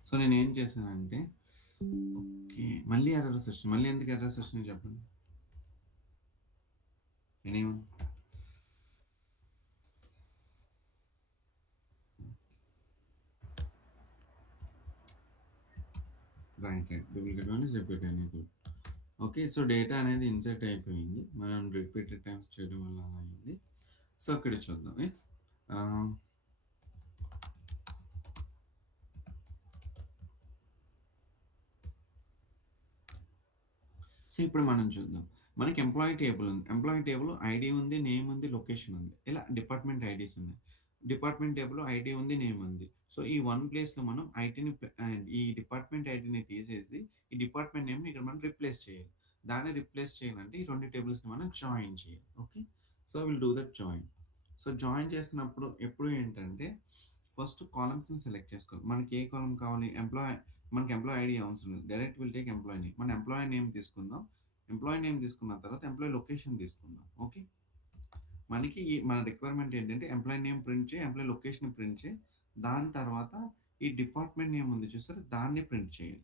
సో, నేనేం చేశానంటే ఓకే. మళ్ళీ ఎర్రర్స్ వచ్చినాయి. మళ్ళీ ఎందుకు ఎర్రర్స్ వచ్చినాయి చెప్పండి? Anyone? Right. Duplicate one is repeat any good. Okay. So, data అనేది ఇన్సర్ట్ అయిపోయింది. మనం రిపీటెడ్ టైమ్స్ చేయడం వల్ల అలా అయింది. సో, ఇక్కడ చూద్దాం. ఆహ్, సో, ఇప్పుడు మనం చూద్దాం. మనకి ఎంప్లాయీ టేబుల్ ఉంది. ఎంప్లాయీ టేబుల్ ఐడీ ఉంది, నేమ్ ఉంది, లొకేషన్ ఉంది. ఇలా డిపార్ట్‌మెంట్ ఐడీస్ ఉన్నాయి. డిపార్ట్‌మెంట్ టేబుల్ ఐడీ ఉంది, నేమ్ ఉంది. సో, ఈ వన్ ప్లేస్‌లో మనం ఈ డిపార్ట్‌మెంట్ ఐడీని తీసేసి, ఈ డిపార్ట్‌మెంట్ నేమ్‌ని ఇక్కడ మనం రిప్లేస్ చేయాలి. దాన్ని రిప్లేస్ చేయాలంటే ఈ 2 టేబుల్స్‌ని మనం జాయిన్ చేయాలి. Okay. So, will do that join. So, join చేస్తున్నప్పుడు ఎప్పుడు ఏంటంటే, ఫస్ట్ కాలమ్స్‌ని సెలెక్ట్ చేసుకోవాలి. మనకి ఏ కాలమ్ కావాలి? మనకి ఎంప్లాయీ ఐడీ అవసరం లేదు. Direct will take employee name. మన ఎంప్లాయీ నేమ్ తీసుకుందాం. ఎంప్లాయీ నేమ్ తీసుకున్న తర్వాత ఎంప్లాయీ లొకేషన్ తీసుకుందాం. ఓకే. మనకి మన రిక్వైర్మెంట్ ఏంటంటే ఎంప్లాయీ నేమ్ ప్రింట్ చేయి, ఎంప్లాయీ లొకేషన్ ప్రింట్ చేయి. దాని తర్వాత ఈ డిపార్ట్మెంట్ నేమ్ ఉంది చూసారా? దాన్ని ప్రింట్ చేయాలి.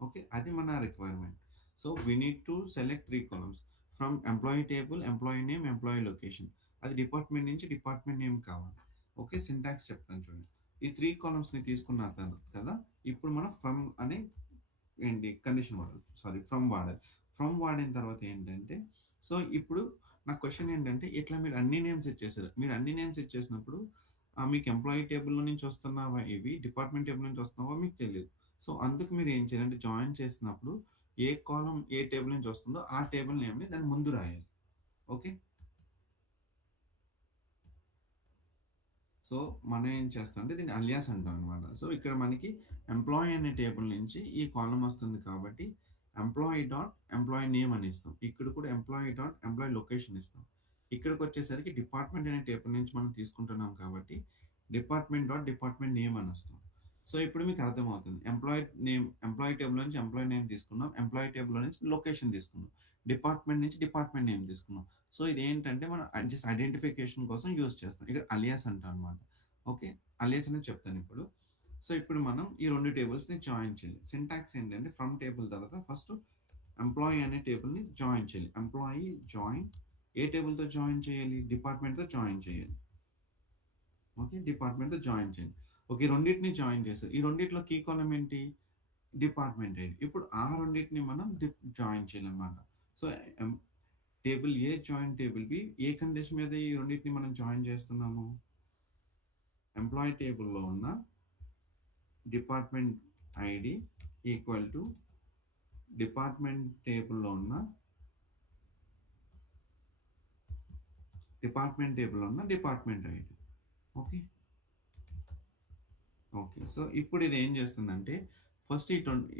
ఓకే. అది మన requirement. So, we need to select 3 columns. From employee table, employee name, employee location. అది డిపార్ట్మెంట్ నుంచి డిపార్ట్మెంట్ నేమ్ కావాలి. ఓకే. సింటాక్స్ చెప్తాను చూడండి. ఈ 3 కాలమ్స్‌ని తీసుకున్న కదా! ఇప్పుడు మనం ఫ్రమ్ అనే కండిషన్ వాడాలి. సారీ, ఫ్రమ్ వాడాలి. ఫ్రమ్ వాడిన తర్వాత ఏంటంటే, సో, ఇప్పుడు నా క్వెషన్ ఏంటంటే, ఇట్లా మీరు అన్ని నేమ్స్ ఇచ్చేసారు. మీరు అన్ని నేమ్స్ ఇచ్చేసినప్పుడు మీకు ఎంప్లాయీ టేబుల్‌లో నుంచి వస్తున్నావా ఇవి, డిపార్ట్మెంట్ టేబుల్ నుంచి వస్తున్నావా మీకు తెలీదు. సో, అందుకు మీరు ఏం చేయాలంటే జాయిన్ చేసినప్పుడు ఏ కాలమ్ ఏ టేబుల్ నుంచి వస్తుందో ఆ టేబుల్ నేమ్‌ని దాని ముందు రాయాలి. ఓకే. సో, మనం ఏం చేస్తామంటే దీన్ని అలియాస్ అంటాం అనమాట. సో, ఇక్కడ మనకి ఎంప్లాయీ అనే టేబుల్ నుంచి ఈ కాలమ్ వస్తుంది కాబట్టి ఎంప్లాయీ డాట్ ఎంప్లాయీ నేమ్ అని ఇస్తాం. ఇక్కడ కూడా ఎంప్లాయీ డాట్ ఎంప్లాయీ లొకేషన్ ఇస్తాం. ఇక్కడికొచ్చేసరికి డిపార్ట్మెంట్ అనే టేబుల్ నుంచి మనం తీసుకుంటున్నాం కాబట్టి డిపార్ట్మెంట్ డాట్ డిపార్ట్మెంట్ నేమ్ అని వస్తాం. సో, ఇప్పుడు మీకు అర్థమవుతుంది. ఎంప్లాయీ టేబుల్ నుంచి ఎంప్లాయీ నేమ్ తీసుకున్నాం. ఎంప్లాయీ టేబుల్‌లో నుంచి లొకేషన్ తీసుకున్నాం. డిపార్ట్మెంట్ నుంచి డిపార్ట్మెంట్ నేమ్ తీసుకున్నాం. సో, ఇదేంటంటే మనం జస్ట్ ఐడెంటిఫికేషన్ కోసం యూజ్ చేస్తాం. ఇక్కడ అలియాస్ అంటాం అనమాట. ఓకే. అలియాస్ అనేది చెప్తానిప్పుడు. సో, ఇప్పుడు మనం ఈ 2 టేబుల్స్‌ని జాయిన్ చేయాలి. సింటాక్స్ ఏంటంటే ఫ్రమ్ టేబుల్ తర్వాత ఫస్ట్ ఎంప్లాయీ అనే టేబుల్‌ని జాయిన్ చేయాలి. ఎంప్లాయీ జాయిన్ ఏ టేబుల్‌తో జాయిన్ చేయాలి? డిపార్ట్మెంట్‌తో జాయిన్ చేయాలి. ఓకే. డిపార్ట్మెంట్‌తో జాయిన్ చేయండి. ఓకే. ఈ రెండిటిని జాయిన్ చేశారు. ఈ రెండిట్లో కీ కాలమ్ ఏంటి? Department ID. ఇప్పుడు ఆ రెండిటిని మనం జాయిన్ చేయాలన్నమాట. సో, ఎం టేబుల్ ఏ జాయిన్ టేబుల్ బి ఏ కండిషన్ మీద ఈ రెండిటిని మనం జాయిన్ చేస్తున్నాము? ఎంప్లాయీ టేబుల్‌లో ఉన్న department ID equal to department టేబుల్‌లో ఉన్న department ID. Okay. Okay. So, ఇప్పుడు ఇది ఏం చేస్తుందంటే, ఫస్ట్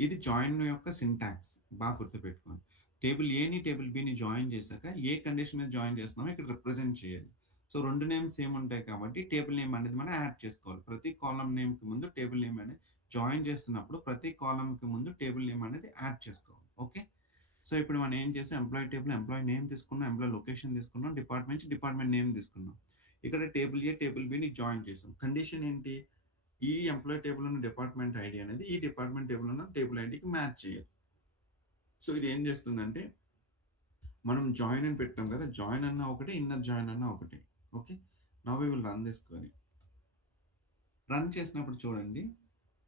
ఇది జాయిన్ యొక్క సింటాక్స్ బాగా గుర్తుపెట్టుకోండి. టేబుల్ ఏని, టేబుల్ బిని జాయిన్ చేశాక ఏ కండిషన్ మీద జాయిన్ చేస్తున్నామో ఇక్కడ రిప్రజెంట్ చేయాలి. సో, 2 నేమ్స్ సేమ్ ఉంటాయి కాబట్టి టేబుల్ నేమ్ అనేది మనం యాడ్ చేసుకోవాలి. ప్రతి కాలమ్ నేమ్‌కి ముందు టేబుల్ నేమ్ అనేది జాయిన్ చేస్తున్నప్పుడు ప్రతి కాలమ్‌కి ముందు టేబుల్ నేమ్ అనేది యాడ్ చేసుకోవాలి. ఓకే. సో, ఇప్పుడు మనం ఏం చేసాం ఎంప్లాయీ టేబుల్ ఎంప్లాయీ నేమ్ తీసుకున్నాం, ఎంప్లాయీ లొకేషన్ తీసుకున్నాం, డిపార్ట్మెంట్ నుంచి డిపార్ట్మెంట్ నేమ్ తీసుకున్నాం. ఇక్కడ టేబుల్ ఏ, టేబుల్ బిని జాయిన్ చేసాం. కండిషన్ ఏంటి? ఈ ఎంప్లాయీ టేబుల్ ఉన్న డిపార్ట్మెంట్ ఐడీ అనేది ఈ డిపార్ట్మెంట్ టేబుల్ ఉన్న టేబుల్ ఐడీకి మ్యాచ్ చేయాలి. సో, ఇది ఏం చేస్తుందంటే మనం జాయిన్ అని పెట్టాం కదా! జాయిన్ అన్నా ఒకటే, ఇన్నర్ జాయిన్ అన్నా ఒకటే. Okay. Now we will run this query. Run చేసినప్పుడు చూడండి.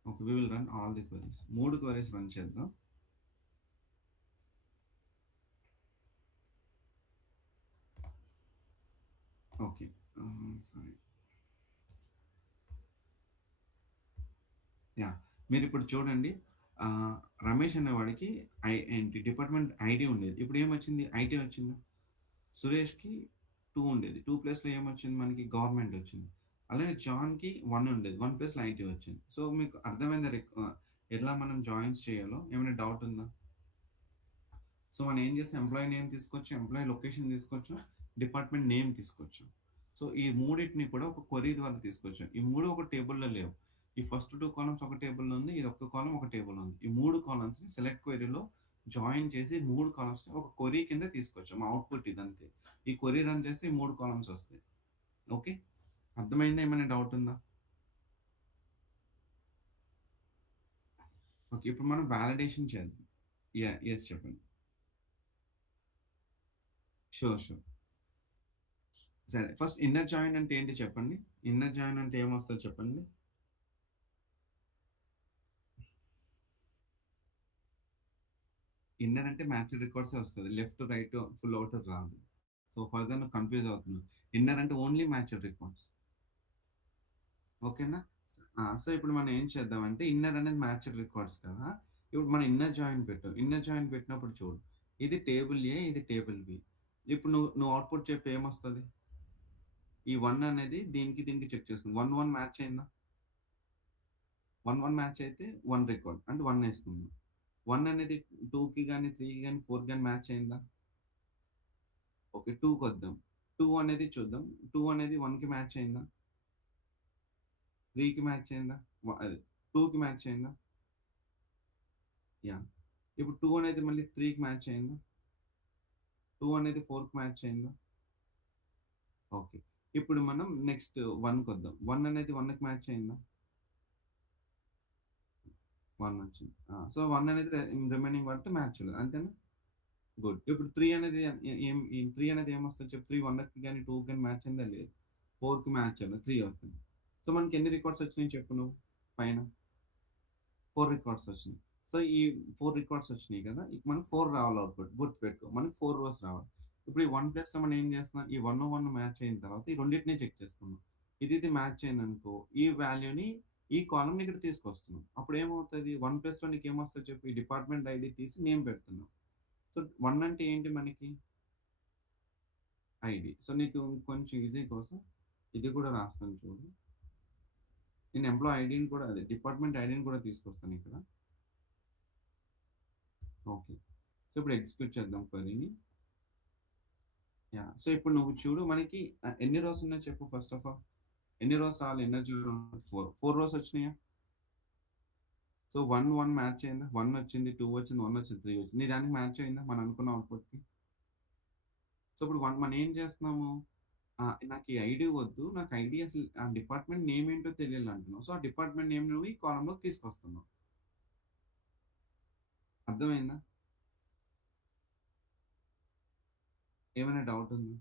Okay. We will run all the queries. 3 queries run చేద్దాం. ఓకే. సారీ. యాహ్! మీరిప్పుడు చూడండి. ఆహ్, రమేష్ అనేవాడికి డిపార్ట్మెంట్ ఐడీ ఉండేది. ఇప్పుడు ఏమొచ్చింది? ఐటీ వచ్చిందా? సురేష్‌కి 2 ఉండేది. 2 ప్లేస్‌లో ఏమొచ్చింది మనకి? గవర్నమెంట్ వచ్చింది. అలానే జాన్‌కి 1 ఉండేది. 1 ప్లేస్‌లో ఐటీ వచ్చింది. సో, మీకు అర్థమైందా ఎట్లా మనం జాయిన్స్ చేయాలో? ఏమైనా డౌట్ ఉందా? సో, మనం ఏం చేసాం ఎంప్లాయీ నేమ్ తీసుకోవచ్చు, ఎంప్లాయీ లొకేషన్ తీసుకోవచ్చు, డిపార్ట్మెంట్ నేమ్ తీసుకోవచ్చు. సో, ఈ మూడిటిని కూడా ఒక క్వెరీ ద్వారా తీసుకోవచ్చు. ఈ 3 ఒక టేబుల్‌లో లేవు. ఈ ఫస్ట్ 2 కాలమ్స్ ఒక టేబుల్‌లో ఉంది. ఇది ఒక్క కాలమ్ ఒక టేబుల్‌లో ఉంది. ఈ 3 కాలమ్స్‌ని సెలెక్ట్ క్వెరీలో జాయిన్ చేసి 3 కాలమ్స్‌ని ఒక క్వెరీ కింద తీసుకొచ్చాం. అవుట్‌పుట్ ఇదంతే. ఈ క్వెరీ రన్ చేస్తే ఈ 3 కాలమ్స్ వస్తాయి. ఓకే. అర్థమైందా? ఏమైనా డౌట్ ఉందా? ఓకే. ఇప్పుడు మనం వాలిడేషన్ చేద్దాం. యెస్ చెప్పండి. షూర్. షూర్. సరే. ఫస్ట్ ఇన్నర్ జాయిన్ అంటే ఏంటి చెప్పండి? ఇన్నర్ జాయిన్ అంటే ఏమొస్తదో చెప్పండి? ఇన్నర్ అంటే మ్యాచ్డ్ రికార్డ్సే వస్తది. లెఫ్ట్, రైట్, ఫుల్ ఔటర్ రాదు. సో, ఫర్దర్ నువ్వు కన్‌ఫ్యూజ్ అవుతున్నావు. ఇన్నర్ అంటే ఓన్లీ మ్యాచ్డ్ రికార్డ్స్. ఓకేనా? సో, ఇప్పుడు మనం ఏం చేద్దామంటే ఇన్నర్ అనేది మ్యాచ్డ్ రికార్డ్స్ కదా! ఇప్పుడు మనం ఇన్నర్ జాయిన్ పెట్టాం. ఇన్నర్ జాయిన్ పెట్టినప్పుడు చూడు. ఇది టేబుల్ ఏ, ఇది టేబుల్ బి. ఇప్పుడు నువ్వు అవుట్‌పుట్ చెప్పు ఏమొస్తది? ఈ 1 అనేది దీనికి, దీనికి చెక్ చేసుకుంది. 1, 1 మ్యాచ్ అయిందా? 1, 1 మ్యాచ్ అయితే 1 రికార్డ్. అంటే 1 ఏసుకుందాం. 1 అనేది 2కి గాని, 3కి గాని, 4కి గాని మ్యాచ్ అయిందా? ఓకే. 2 కొద్దాం. 2 అనేది చూద్దాం. 2 అనేది 1కి మ్యాచ్ అయిందా? 3కి మ్యాచ్ అయిందా? అదే 2కి మ్యాచ్ అయిందా? యాహ్! ఇప్పుడు 2 అనేది మళ్ళీ 3కి మ్యాచ్ అయిందా? 2 అనేది 4కి మ్యాచ్ అయిందా? ఓకే. ఇప్పుడు మనం నెక్స్ట్ 1కొద్దాం. 1 అనేది 1కి మ్యాచ్ అయిందా? 1 వచ్చింది. సో, 1 అనేది రిమైనింగ్ వాటితో మ్యాచ్‌డ్ అంతేనా? గుడ్. ఇప్పుడు 3 అనేది ఈ 3 అనేది ఏమొస్తది చెప్పు? 3 1కి గాని, 2కి గాని మ్యాచ్ అయిందా? లేదు. 4కి మ్యాచ్ అవ్వలేదు. 3 అవుతుంది. సో, మనకి ఎన్ని రికార్డ్స్ వచ్చినాయి చెప్పు నువ్వు పైన? 4 రికార్డ్స్ వచ్చినాయి. సో, ఈ 4 రికార్డ్స్ వచ్చినాయి కదా! ఇక మనకు 4 రావాలి అవుట్‌పుట్ గుర్తుపెట్టుకో. మనకు 4 రోస్ రావాలి. ఇప్పుడు ఈ 1 ప్లస్‌లో మనం ఏం చేస్తున్నాం? ఈ 1, 1 మ్యాచ్ అయిన తర్వాత ఈ రెండిటిని చెక్ చేసుకున్నాం. ఇది మ్యాచ్ అయిందనుకో, ఈ వాల్యూని ఈ కాలమ్‌ని ఇక్కడ తీసుకొస్తున్నాం. అప్పుడు ఏమవుతది? 1 ప్లస్‌లో నీకేమొస్తది చెప్పు? ఈ డిపార్ట్‌మెంట్ ఐడీ తీసి నేమ్ పెడుతున్నాం. సో, 1 అంటే ఏంటి మనకి? ఐడీ. సో, నీకు కొంచెం ఈజీ కోసం ఇది కూడా రాస్తాను చూడు. నేను ఎంప్లాయీ ఐడీని కూడా అదే డిపార్ట్‌మెంట్ ఐడీని కూడా తీసుకొస్తాను ఇక్కడ. ఓకే. సో, ఇప్పుడు ఎగ్జిక్యూట్ చేద్దాం క్వెరీని. యాహ్! సో, ఇప్పుడు నువ్వు చూడు మనకి ఎన్ని రోస్ ఉన్నాయో చెప్పు ఫస్ట్ ఆఫ్ ఆల్. ఎన్ని రోస్ రావాలి? ఎన్నో జీరో 4. 4 రోస్ వచ్చినాయా? సో, 1, 1 మ్యాచ్ అయిందా? 1 వచ్చింది, 2 వచ్చింది, 1 వచ్చింది, 3 వచ్చింది. నీ దానికి మ్యాచ్ అయిందా? మనం అనుకున్న అవుట్‌పుట్‌కి. సో, ఇప్పుడు మనం ఏం చేస్తున్నాము? నాకు ఈ ఐడీ వద్దు. నాకు ఐడీ అసలు ఆ డిపార్ట్‌మెంట్ నేమ్ ఏంటో తెలియాలంటున్నావు. సో, ఆ డిపార్ట్‌మెంట్ నేమ్ నువ్వు ఈ కాలమ్‌లోకి తీసుకొస్తున్నావు. అర్థమైందా? ఏమైనా డౌట్ ఉందా?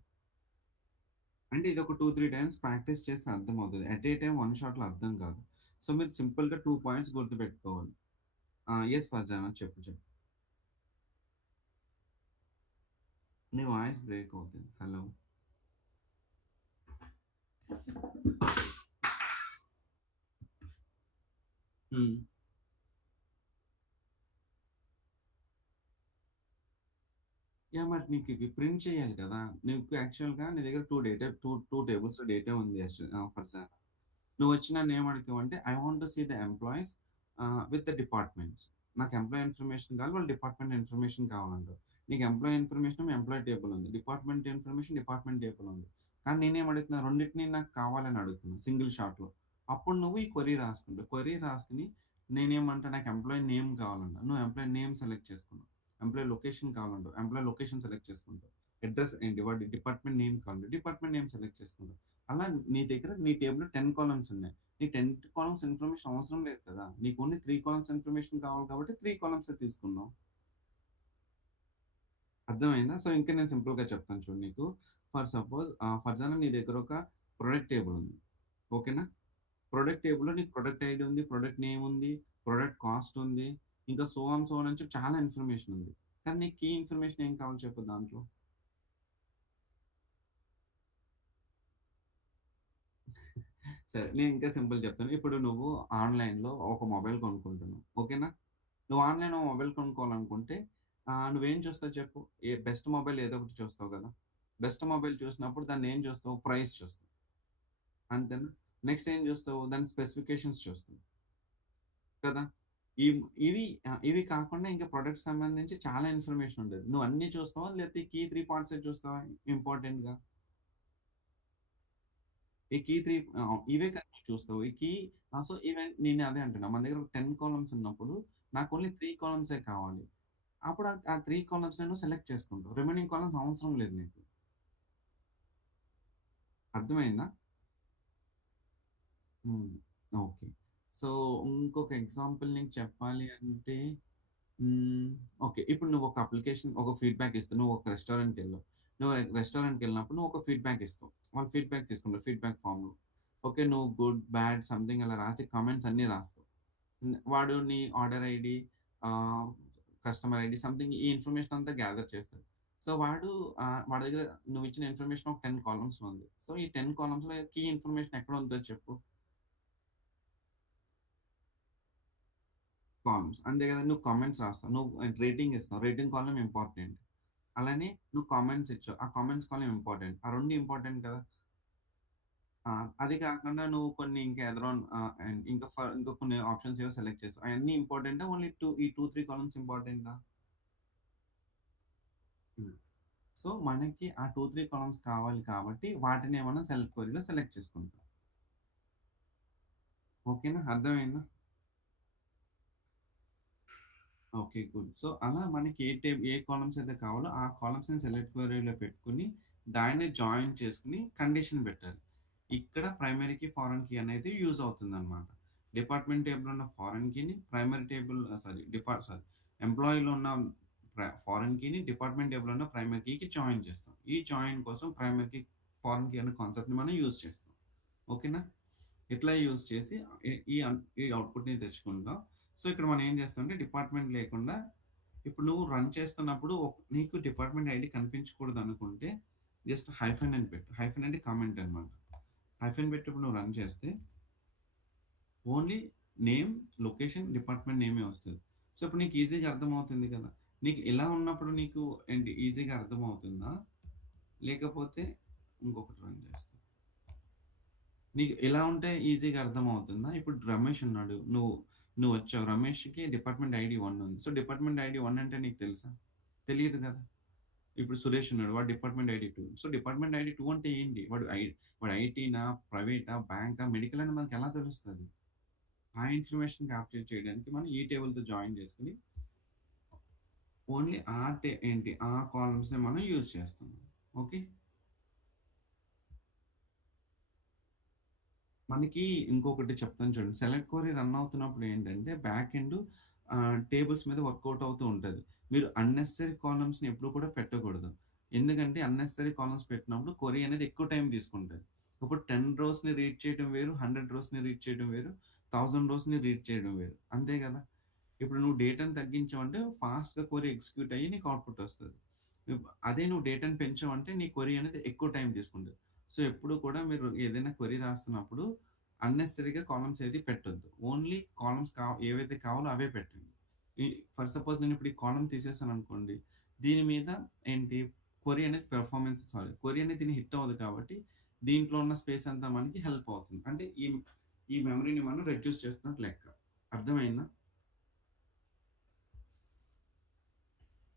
అంటే ఇది ఒక 2, 3 టైమ్స్ ప్రాక్టీస్ చేస్తే అర్థమవుతది. ఎట్ ఏ టైమ్ వన్ షాట్‌లో అర్థం కాదు. సో, మీరు సింపుల్‌గా 2 పాయింట్స్ గుర్తుపెట్టుకోవాలి. యెస్ ఫర్జానా చెప్పు చెప్పు. నీ వాయిస్ బ్రేక్ అవుతుంది. హలో! హ్మ్. యాహ్! మరి నీకివి ప్రింట్ చేయాలి కదా! నీకు యాక్చువల్‌గా నీ దగ్గర 2 టేబుల్స్ డేటా ఉంది ఫర్ నువ్వొచ్చి నన్నేమడుగుతావంటే, I want to see the employees with the departments. నాకు ఎంప్లాయీ ఇన్ఫర్మేషన్ కావాలి, వాళ్ళ డిపార్ట్‌మెంట్ ఇన్ఫర్మేషన్ కావాలంటావు. నీకు ఎంప్లాయీ ఇన్ఫర్మేషన్ ఎంప్లాయీ టేబుల్ ఉంది. డిపార్ట్‌మెంట్ ఇన్ఫర్మేషన్ డిపార్ట్‌మెంట్ టేబుల్ ఉంది. కానీ నేనేమడుగుతున్నా రెండిటిని నాకు కావాలని అడుగుతున్నా సింగిల్ షాట్‌లో. అప్పుడు నువ్వు ఈ క్వెరీ రాసుకుంటావు. క్వెరీ రాసుకొని నేనేమంటా నాకు ఎంప్లాయీ నేమ్ కావాలంటా. నువ్వు ఎంప్లాయీ నేమ్ సెలెక్ట్ చేసుకున్నావు. ఎంప్లాయీ లొకేషన్ కావాలంటావు. ఎంప్లాయీ లొకేషన్ సెలెక్ట్ చేసుకుంటావు. అడ్రెస్ ఏంటి వాడి డిపార్ట్‌మెంట్ నేమ్ కావాలి. డిపార్ట్‌మెంట్ నేమ్ సెలెక్ట్ చేసుకుంటావు. అలా నీ దగ్గర నీ టేబుల్‌లో 10 కాలమ్స్ ఉన్నాయి. నీకు 10 కాలమ్స్ ఇన్ఫర్మేషన్ అవసరం లేదు కదా! నీకు ఓన్లీ 3 కాలమ్స్ ఇన్ఫర్మేషన్ కావాలి కాబట్టి 3 కాలమ్సే తీసుకున్నావు. అర్థమైందా? సో, ఇంకా నేను సింపుల్‌గా చెప్తాను చూడు నీకు. ఫర్ ఎగ్జాంపుల్ నీ దగ్గర ఒక ప్రొడక్ట్ టేబుల్ ఉంది. ఓకేనా? ప్రొడక్ట్ టేబుల్‌లో నీకు ప్రొడక్ట్ ఐడీ ఉంది, ప్రొడక్ట్ నేమ్ ఉంది, ప్రొడక్ట్ కాస్ట్ ఉంది. ఇంకా సో ఆన్ అని చెప్పి చాలా ఇన్ఫర్మేషన్ ఉంది. కానీ నీకు కీ ఇన్ఫర్మేషన్ ఏం కావాలో చెప్పు దాంట్లో? సరే. నేను ఇంకా సింపుల్ చెప్తాను. ఇప్పుడు నువ్వు ఆన్‌లైన్‌లో ఒక మొబైల్ కొనుక్కుంటున్నావు. ఓకేనా? నువ్వు ఆన్‌లైన్‌లో మొబైల్ కొనుక్కోవాలనుకుంటే నువ్వేం చూస్తావు చెప్పు? బెస్ట్ మొబైల్ ఏదో ఒకటి చూస్తావు కదా! బెస్ట్ మొబైల్ చూసినప్పుడు దాన్నేం చూస్తావు? ప్రైస్ చూస్తావు. అంతేనా? నెక్స్ట్ ఏం చూస్తావు? దాని స్పెసిఫికేషన్స్ చూస్తావు. కదా! ఇవి కాకుండా ఇంకా ప్రొడక్ట్‌కి సంబంధించి చాలా ఇన్ఫర్మేషన్ ఉంటది. నువ్వు అన్నీ చూస్తావా? లేకపోతే ఈ కీ 3 పార్ట్సే చూస్తావా ఇంపార్టెంట్‌గా? ఈ కీ 3 ఇవే కదా నువ్వు చూస్తావు. సో, నేను అదే అంటున్నా. మన దగ్గర 10 కాలమ్స్ ఉన్నప్పుడు నాకు ఓన్లీ 3 కాలమ్సే కావాలి. అప్పుడు ఆ 3 కాలమ్స్ నేను సెలెక్ట్ చేసుకుంటావు. రిమైనింగ్ కాలమ్స్ అవసరం లేదు నీకు. అర్థమైందా? హ్మ్. ఓకే. సో, ఇంకొక ఎగ్జాంపుల్ నీకు చెప్పాలి అంటే హ్మ్. ఓకే. ఇప్పుడు నువ్వు ఒక అప్లికేషన్ ఒక ఫీడ్‌బ్యాక్ ఇస్తావు. నువ్వు ఒక రెస్టారెంట్‌కెళ్ళావు. నువ్వు రెస్టారెంట్‌కెళ్ళినప్పుడు నువ్వు ఒక ఫీడ్‌బ్యాక్ ఇస్తావు. వాళ్ళు ఫీడ్‌బ్యాక్ తీసుకుంటారు ఫీడ్‌బ్యాక్ ఫార్మ్‌లో. ఓకే. నువ్వు గుడ్, బ్యాడ్ సంథింగ్ అలా రాసి కామెంట్స్ అన్నీ రాస్తావు. వాడు నీ ఆర్డర్ ఐడీ ఆహ్, కస్టమర్ ఐడీ సంథింగ్ ఈ ఇన్ఫర్మేషన్ అంతా గ్యాదర్ చేస్తాడు. సో, వాడి దగ్గర నువ్విచ్చిన ఇన్ఫర్మేషన్ ఒక 10 కాలమ్స్‌లో ఉంది. సో, ఈ 10 కాలమ్స్‌లో కీ ఇన్ఫర్మేషన్ ఎక్కడ ఉందో చెప్పు? కాలమ్స్. అంతే కదా! నువ్వు కామెంట్స్ రాస్తావు. నువ్వు రేటింగ్ ఇస్తావు. Rating column important. అలానే నువ్వు కామెంట్స్ ఇచ్చావు. ఆ కామెంట్స్ కాలమ్ ఇంపార్టెంట్. ఆ 2 ఇంపార్టెంట్ కదా! ఆ! అది కాకుండా నువ్వు కొన్ని ఇంకా అండ్ ఇంకా కొన్ని ఆప్షన్స్ ఏవో సెలెక్ట్ చేసావు. అయన్నీ ఇంపార్టెంటా? ఓన్లీ ఈ 2, 3 కాలమ్స్ ఇంపార్టెంటా? హ్మ్. సో, మనకి ఆ 2, 3 కాలమ్స్ కావాలి కాబట్టి వాటినే మనం సెలెక్ట్ క్వెరీలో సెలెక్ట్ చేసుకుంటాం. ఓకేనా? అర్థమైందా? ఓకే. గుడ్. సో, అలా మనకి ఏ కాలమ్స్ అయితే కావాలో ఆ కాలమ్స్‌ని సెలెక్ట్ క్వెరీలో పెట్టుకొని, దాన్ని జాయిన్ చేసుకొని కండిషన్ పెట్టాలి. ఇక్కడ ప్రైమరీ కీ, ఫారెన్ కీ అనేది యూజ్ అవుతుందన్నమాట. డిపార్ట్మెంట్ టేబుల్‌లో ఉన్న ఫారెన్ కీని ప్రైమరీ టేబుల్ సారీ ఎంప్లాయీలో ఉన్న ఫారెన్ కీని డిపార్ట్మెంట్ టేబుల్‌లో ఉన్న ప్రైమరీ కీకి జాయిన్ చేస్తాం. ఈ జాయిన్ కోసం ప్రైమరీ కీ, ఫారెన్ కీ అనే కాన్సెప్ట్‌ని మనం యూజ్ చేస్తాం. ఓకేనా? ఇట్లా యూజ్ చేసి ఈ అవుట్‌పుట్‌ని తెచ్చుకుంటాం. సో, ఇక్కడ మనం ఏం చేస్తామంటే డిపార్ట్మెంట్ లేకుండా ఇప్పుడు నువ్వు రన్ చేస్తున్నప్పుడు నీకు డిపార్ట్మెంట్ ఐడీ కనిపించకూడదనుకుంటే జస్ట్ హైఫన్ అని పెట్టు. హైఫన్ అంటే కామెంట్ అన్నమాట. హైఫన్ పెట్టి ఇప్పుడు నువ్వు రన్ చేస్తే ఓన్లీ నేమ్, లొకేషన్, డిపార్ట్మెంట్ నేమే వస్తది. సో, ఇప్పుడు నీకు ఈజీగా అర్థమవుతుంది కదా! నీకు ఇలా ఉన్నప్పుడు నీకు ఏంటి ఈజీగా అర్థమవుతుందా? లేకపోతే ఇంకొకటి రన్ చేస్తా. నీకు ఎలా ఉంటే ఈజీగా అర్థమవుతుందా? ఇప్పుడు రమేష్ ఉన్నాడు. నువ్వొచ్చావు. రమేష్‌కి డిపార్ట్‌మెంట్ ఐడీ 1 ఉంది. సో, డిపార్ట్‌మెంట్ ఐడీ 1 అంటే నీకు తెలుసా? తెలీదు కదా! ఇప్పుడు సురేష్ ఉన్నాడు. వాడు department ID 2. So, department ID 2 అంటే ఏంటి? వాడు ఐటీనా? ప్రైవేటా? బ్యాంకా? మెడికల్ అని మనకెలా తెలుస్తది? ఆ ఇన్ఫర్మేషన్ క్యాప్చర్ చేయడానికి మనం ఈ టేబుల్‌తో జాయిన్ చేసుకొని ఓన్లీ ఆ కాలమ్స్‌ని మనం యూజ్ చేస్తాం. ఓకే. మనకి ఇంకొకటి చెప్తాను చూడండి. సెలెక్ట్ క్వెరీ రన్ అవుతున్నప్పుడు ఏంటంటే బ్యాక్ ఎండ్ టేబుల్స్ మీద వర్కౌట్ అవుతూ ఉంటది. మీరు అన్నెసెసరీ కాలమ్స్‌ని ఎప్పుడు కూడా పెట్టకూడదు. ఎందుకంటే అన్నెసెసరీ కాలమ్స్ పెట్టినప్పుడు క్వెరీ అనేది ఎక్కువ టైమ్ తీసుకుంటది. ఇప్పుడు 10 రోస్‌ని రీడ్ చేయడం వేరు, 100 రోస్‌ని రీడ్ చేయడం వేరు, 1000 రోస్‌ని రీడ్ చేయడం వేరు. అంతే కదా! ఇప్పుడు నువ్వు డేటాను తగ్గించావంటే ఫాస్ట్‌గా క్వెరీ ఎగ్జిక్యూట్ అయ్యి నీకు అవుట్‌పుట్ వస్తది. అదే నువ్వు డేటాను పెంచావంటే నీ క్వెరీ అనేది ఎక్కువ టైమ్ తీసుకుంటది. సో, ఎప్పుడు కూడా మీరు ఏదైనా క్వెరీ రాస్తున్నప్పుడు అన్నెసెసరీగా కాలమ్స్ ఏది పెట్టొద్దు. ఓన్లీ కాలమ్స్ ఏవైతే కావాలో అవే పెట్టండి. ఈ ఫర్ సపోజ్ నేనిప్పుడు ఈ కాలమ్ తీసేసాననుకోండి. దీని మీద ఏంటి క్వెరీ అనేది దీన్ని హిట్ అవ్వదు కాబట్టి దీంట్లో ఉన్న స్పేస్ అంతా మనకి హెల్ప్ అవుతుంది. అంటే ఈ మెమరీని మనం రెడ్యూస్ చేస్తున్నట్టు లెక్క. అర్థమైందా?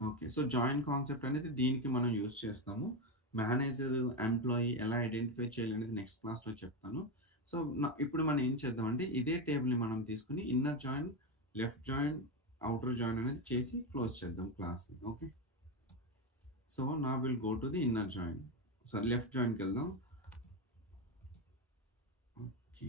ఓకే. సో, జాయిన్ కాన్సెప్ట్ అనేది దీనికి మనం యూజ్ చేస్తాము. మేనేజర్, ఎంప్లాయీ ఎలా ఐడెంటిఫై చేయాలనేది నెక్స్ట్ క్లాస్‌లో చెప్తాను. సో, ఇప్పుడు మనం ఏం చేద్దామంటే ఇదే టేబుల్‌ని మనం తీసుకొని inner join, left join, outer join అనేది చేసి క్లోజ్ చేద్దాం క్లాస్‌ని. Okay. So, now will go to the inner join. Sorry left జాయిన్‌కెళ్దాం. ఓకే.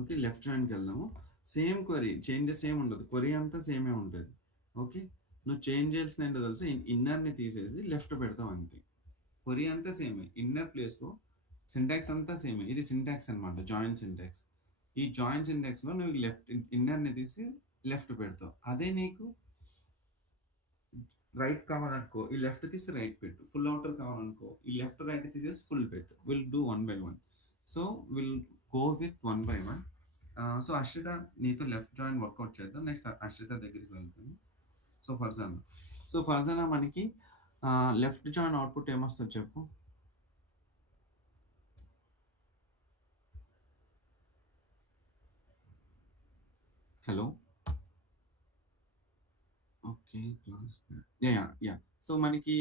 ఓకే. లెఫ్ట్ జాయిన్‌కెళ్దాము. సేమ్ క్వెరీ చేంజెస్ ఏమి ఉండదు. క్వెరీ అంతా సేమే ఉంటది. ఓకే. నువ్వు చేంజ్ చేయాల్సిందేంటో తెలుసా? ఇన్నర్‌ని తీసేసి లెఫ్ట్ పెడతావు అంతే. క్వెరీ అంతా సేమే. ఇన్నర్ ప్లేస్‌లో సింటాక్స్ అంతా సేమే. ఇది సింటాక్స్ అన్నమాట. Join syntax. ఈ జాయిన్ సింటాక్స్‌లో నువ్వు ఇన్నర్‌ని తీసి లెఫ్ట్ పెడతావు. అదే నీకు రైట్ కావాలనుకో, ఈ లెఫ్ట్ తీసి రైట్ పెట్టు. ఫుల్ ఔటర్ కావాలనుకో, ఈ లెఫ్ట్, రైట్ తీసేసి ఫుల్ పెట్టు. Will do one by one. So, will go with one by one. So, Arshita నీతో లెఫ్ట్ జాయిన్ వర్కౌట్ చేద్దాం. నెక్స్ట్ అర్షిత దగ్గరికి వెళ్తాను. సో, ఫర్జానా. సో, ఫర్జానా మనకి లెఫ్ట్ జాయిన్ అవుట్‌పుట్ ఏమొస్తది చెప్పు? Hello! Okay. Class yeah! So, మనకి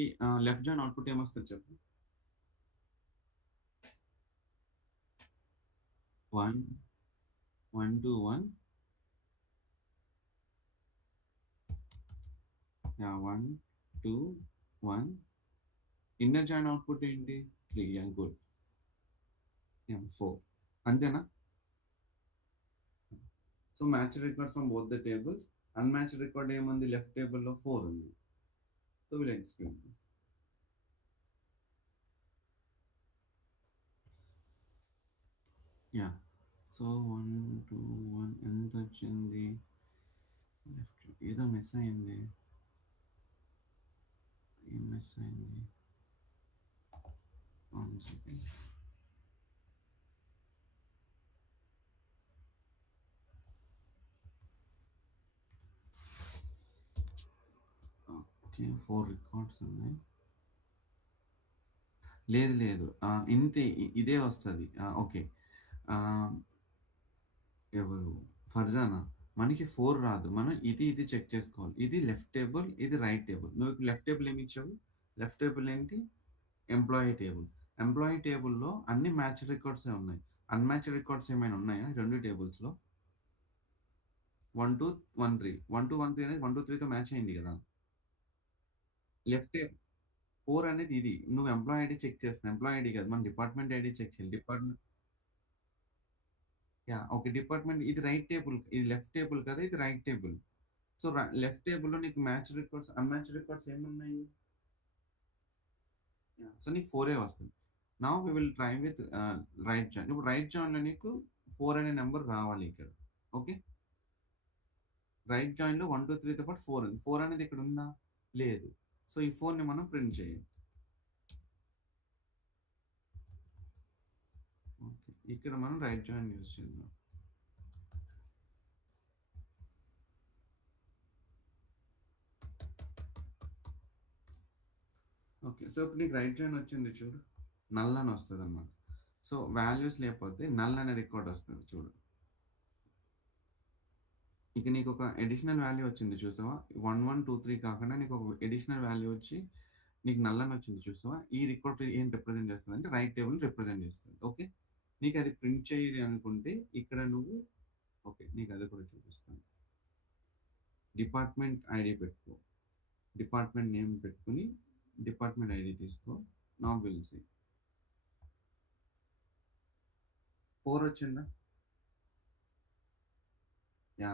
లెఫ్ట్ జాయిన్ అవుట్‌పుట్ ఏమొస్తది చెప్పు? 1, 1 to 1 yeah! 1, 2, 1 inner join output ఏంటి? 3 యాహ్! గుడ్. యాహ్! 4 అంతేనా? So, match records from both the tables. Unmatched record ఏముంది? లెఫ్ట్ టేబుల్‌లో 4 ఉంది. So, will execute this. Yeah! So 1, 2, 1 ఎంతొచ్చింది? Left ఏదో మిస్ అయింది. ఏం మిస్ అయింది? 1 సెకండ్. ఓకే. 4 రికార్డ్స్ ఉన్నాయి. లేదు లేదు. ఇంతే ఇదే వస్తది. ఓకే. ఆహ్, ఎవరు? ఫర్జానా. మనకి 4 రాదు. మనం ఇది చెక్ చేసుకోవాలి. ఇది లెఫ్ట్ టేబుల్, ఇది రైట్ టేబుల్. నువ్వు లెఫ్ట్ టేబుల్ ఏమిచ్చావు? లెఫ్ట్ టేబుల్ ఏంటి? Employee table. ఎంప్లాయీ టేబుల్‌లో అన్ని మ్యాచ్డ్ రికార్డ్సే ఉన్నాయి. అన్‌మ్యాచ్డ్ రికార్డ్స్ ఏమైనా ఉన్నాయా? 2 టేబుల్స్‌లో? 1, 2, 1, 3. 1, 2, 1, 3 అనేది 1, 2, 3తో మ్యాచ్ అయింది గదా! లెఫ్ట్ టే 4 అనేది ఇది. నువ్వు ఎంప్లాయీ ఐడీ చెక్ చేస్తున్నావు. ఎంప్లాయీ ఐడీ కాదు. మన డిపార్ట్‌మెంట్ ఐడీ చెక్ చేయాలి. ఓకే. డిపార్ట్‌మెంట్ ఇది రైట్ టేబుల్. ఇది లెఫ్ట్ టేబుల్ కదా! ఇది రైట్ టేబుల్. సో, లెఫ్ట్ టేబుల్‌లో నీకు మ్యాచ్డ్ రికార్డ్స్, అన్‌మ్యాచ్డ్ రికార్డ్స్ ఏమున్నాయి? సో, నీకు 4 వస్తది. Now we will try with right join. ఇప్పుడు రైట్ జాయిన్‌లో నీకు 4 అనే నంబర్ రావాలి ఇక్కడ. ఓకే. రైట్ జాయిన్‌లో 1, 2, 3తో పాటు 4 ఉంది. 4 అనేది ఇక్కడ ఉందా? లేదు. సో, ఈ 4ని మనం ప్రింట్ చేయాలి. ఓకే. ఇక్కడ మనం రైట్ జాయిన్ యూజ్ చేద్దాం. ఓకే. సో, ఇప్పుడు నీకు రైట్ జాయిన్ వచ్చింది చూడు. నల్ అని వస్తదన్నమాట. సో, వాల్యూస్ లేకపోతే నల్ అనే రికార్డ్ వస్తది చూడు. ఇక నీకొక అడిషనల్ వాల్యూ వచ్చింది చూసావా? 1, 1, 2, 3 కాకుండా నీకొక అడిషనల్ వాల్యూ వచ్చి నీకు నల్ అని వచ్చింది చూసావా? ఈ రికార్డ్ ఏం రిప్రజెంట్ చేస్తదంటే రైట్ టేబుల్‌ని రిప్రజెంట్ చేస్తది. ఓకే. నీకది ప్రింట్ చేయాలి అనుకుంటే ఇక్కడ నువ్వు ఓకే. నీకది కూడా చూపిస్తాను. డిపార్ట్‌మెంట్ ఐడీ పెట్టుకో. డిపార్ట్‌మెంట్ నేమ్ పెట్టుకొని డిపార్ట్‌మెంట్ ఐడీ తీసుకో. Now will see. 4 వచ్చిందా?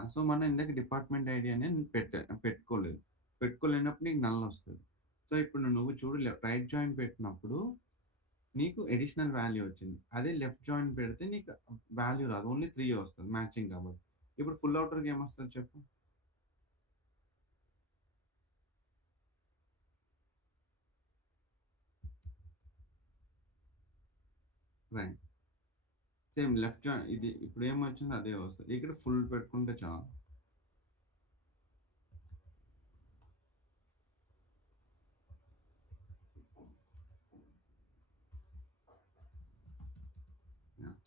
సో, మనం ఇందాక డిపార్ట్‌మెంట్ ఐడీ అనేది పెట్టుకోలేదు. పెట్టుకోలేనప్పుడు నీకు నల్ వస్తది. సో, ఇప్పుడు నువ్వు చూడు రైట్ జాయిన్ పెట్టినప్పుడు నీకు అడిషనల్ వాల్యూ వచ్చింది. అదే లెఫ్ట్ జాయిన్ పెడితే నీకు వాల్యూ రాదు. ఓన్లీ 3 వస్తది మ్యాచింగ్ కాబట్టి. ఇప్పుడు ఫుల్ ఔటర్‌కి ఏమొస్తది చెప్పు? రైట్. సేమ్ లెఫ్ట్ జాయిన్ ఇది ఇప్పుడు ఏమొచ్చిందో అదే వస్తది. ఇక్కడ ఫుల్ పెట్టుకుంటే చాలు.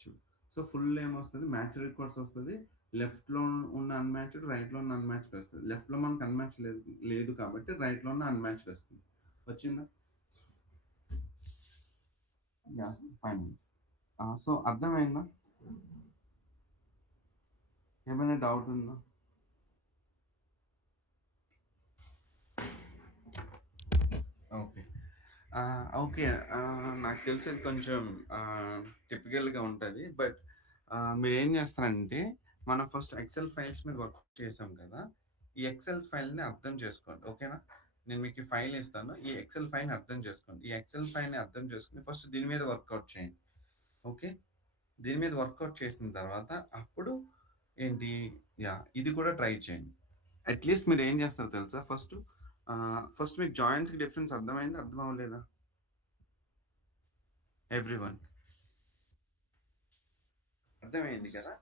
చూడు. సో, ఫుల్ ఏమొస్తది? మ్యాచ్ రికార్డ్స్ వస్తది. లెఫ్ట్‌లో ఉన్న అన్‌మ్యాచ్డ్, రైట్‌లో ఉన్న అన్‌మ్యాచ్డ్ వస్తది. లెఫ్ట్‌లో మనకు అన్‌మ్యాచ్ లేదు కాబట్టి రైట్‌లో ఉన్న అన్‌మ్యాచ్డ్ వస్తుంది. వచ్చిందా? యాహ్! 5 మినిట్స్. సో, అర్థమైందా? ఏమైనా డౌట్ ఉందా? ఓకే. ఓకే. నాకు తెలిసి ఇది కొంచెం టిపికల్‌గా ఉంటది. బట్ మీరేం చేస్తారంటే, మనం ఫస్ట్ ఎక్సెల్ ఫైల్స్ మీద వర్క్ చేసాం కదా! ఈ ఎక్సెల్ ఫైల్‌ని అర్థం చేసుకోండి. ఓకేనా? నేను మీకు ఈ ఫైల్ ఇస్తాను. ఈ ఎక్సెల్ ఫైల్‌ని అర్థం చేసుకోండి. ఈ ఎక్సెల్ ఫైల్‌ని అర్థం చేసుకొని ఫస్ట్ దీని మీద వర్కౌట్ చేయండి. ఓకే. దీని మీద వర్కౌట్ చేసిన తర్వాత అప్పుడు ఏంటి ఇది కూడా ట్రై చేయండి. అట్‌లీస్ట్ మీరేం చేస్తారో తెలుసా? ఫస్ట్ మీకు జాయింట్స్‌కి డిఫరెన్స్ అర్థమైందా? అర్థం అవ్వలేదా? ఎవ్రీవన్. అర్థమైంది కదా!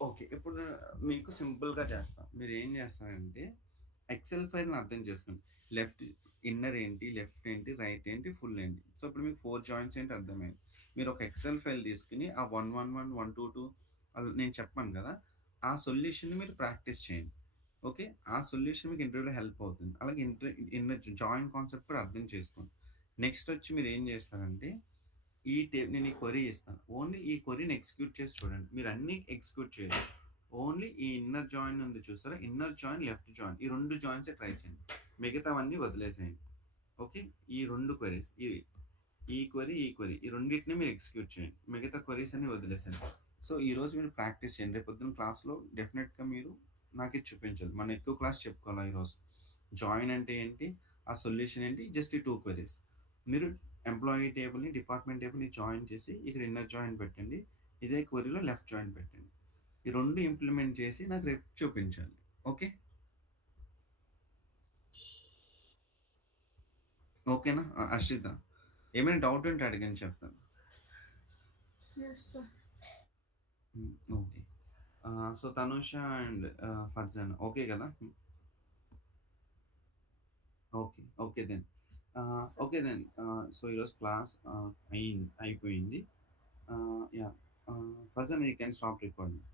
ఓకే. ఇప్పుడు మీకు సింపుల్‌గా చేస్తాం. మీరేం చేస్తారంటే, ఎక్సెల్ ఫైల్‌ని అర్థం చేసుకోండి. లెఫ్ట్ ఇన్నర్ ఏంటి, లెఫ్ట్ ఏంటి, రైట్ ఏంటి, ఫుల్ ఏంటి. సో, ఇప్పుడు మీకు 4 జాయింట్స్ ఏంటి అర్థమైంది. మీరు ఒక ఎక్సెల్ ఫైల్ తీసుకొని ఆ 1, 1, 1, 1, 2, 2 నేను చెప్పాను కదా! ఆ సొల్యూషన్‌ని మీరు ప్రాక్టీస్ చేయండి. ఓకే. ఆ సొల్యూషన్ మీకు ఇంటర్వ్యూలో హెల్ప్ అవుతుంది. అలాగే ఇన్నర్ జాయిన్ కాన్సెప్ట్ కూడా అర్థం చేసుకోండి. నెక్స్ట్ వచ్చి మీరేం చేస్తారంటే నేను ఈ క్వెరీ ఇస్తాను. ఓన్లీ ఈ క్వెరీని ఎగ్జిక్యూట్ చేసి చూడండి. మీరు అన్నీ ఎగ్జిక్యూట్ చేయరు. ఓన్లీ ఈ ఇన్నర్ జాయిన్ ఉంది చూసారా? ఇన్నర్ జాయిన్, లెఫ్ట్ జాయిన్ ఈ 2 జాయిన్సే ట్రై చేయండి. మిగతావన్నీ వదిలేసేయండి. ఓకే. ఈ 2 క్వెరీస్ ఈ క్వెరీ, ఈ క్వెరీ ఈ రెండిటిని మీరు ఎగ్జిక్యూట్ చేయండి. మిగతా క్వెరీస్ అన్ని వదిలేసేయండి. సో, ఈరోజు మీరు ప్రాక్టీస్ చేయండి. రేపు పొద్దున్న క్లాస్‌లో డెఫినిట్‌గా మీరు నాకిది చూపించాలి. మనం ఎక్కువ క్లాస్ చెప్పుకోవాలి ఈరోజు. జాయిన్ అంటే ఏంటి? ఆ సొల్యూషన్ ఏంటి? జస్ట్ ఈ 2 క్వెరీస్. మీరు ఎంప్లాయీ టేబుల్‌ని, డిపార్ట్‌మెంట్ టేబుల్‌ని జాయిన్ చేసి ఇక్కడ ఇన్నర్ జాయిన్ పెట్టండి. ఇదే క్వెరీలో లెఫ్ట్ జాయిన్ పెట్టండి. ఈ 2 ఇంప్లిమెంట్ చేసి నాకు రేపు చూపించాలి. ఓకే. ఓకేనా? అర్షిత ఏమైనా డౌట్ ఉంటే అడగండి చెప్తాను. Yes sir. Okay. So Tanusha and Farzana okay కదా? Okay. Okay then. Sir. Okay then. So ఈరోజు క్లాస్ అయిపోయింది. Yeah! Farzana you can stop recording.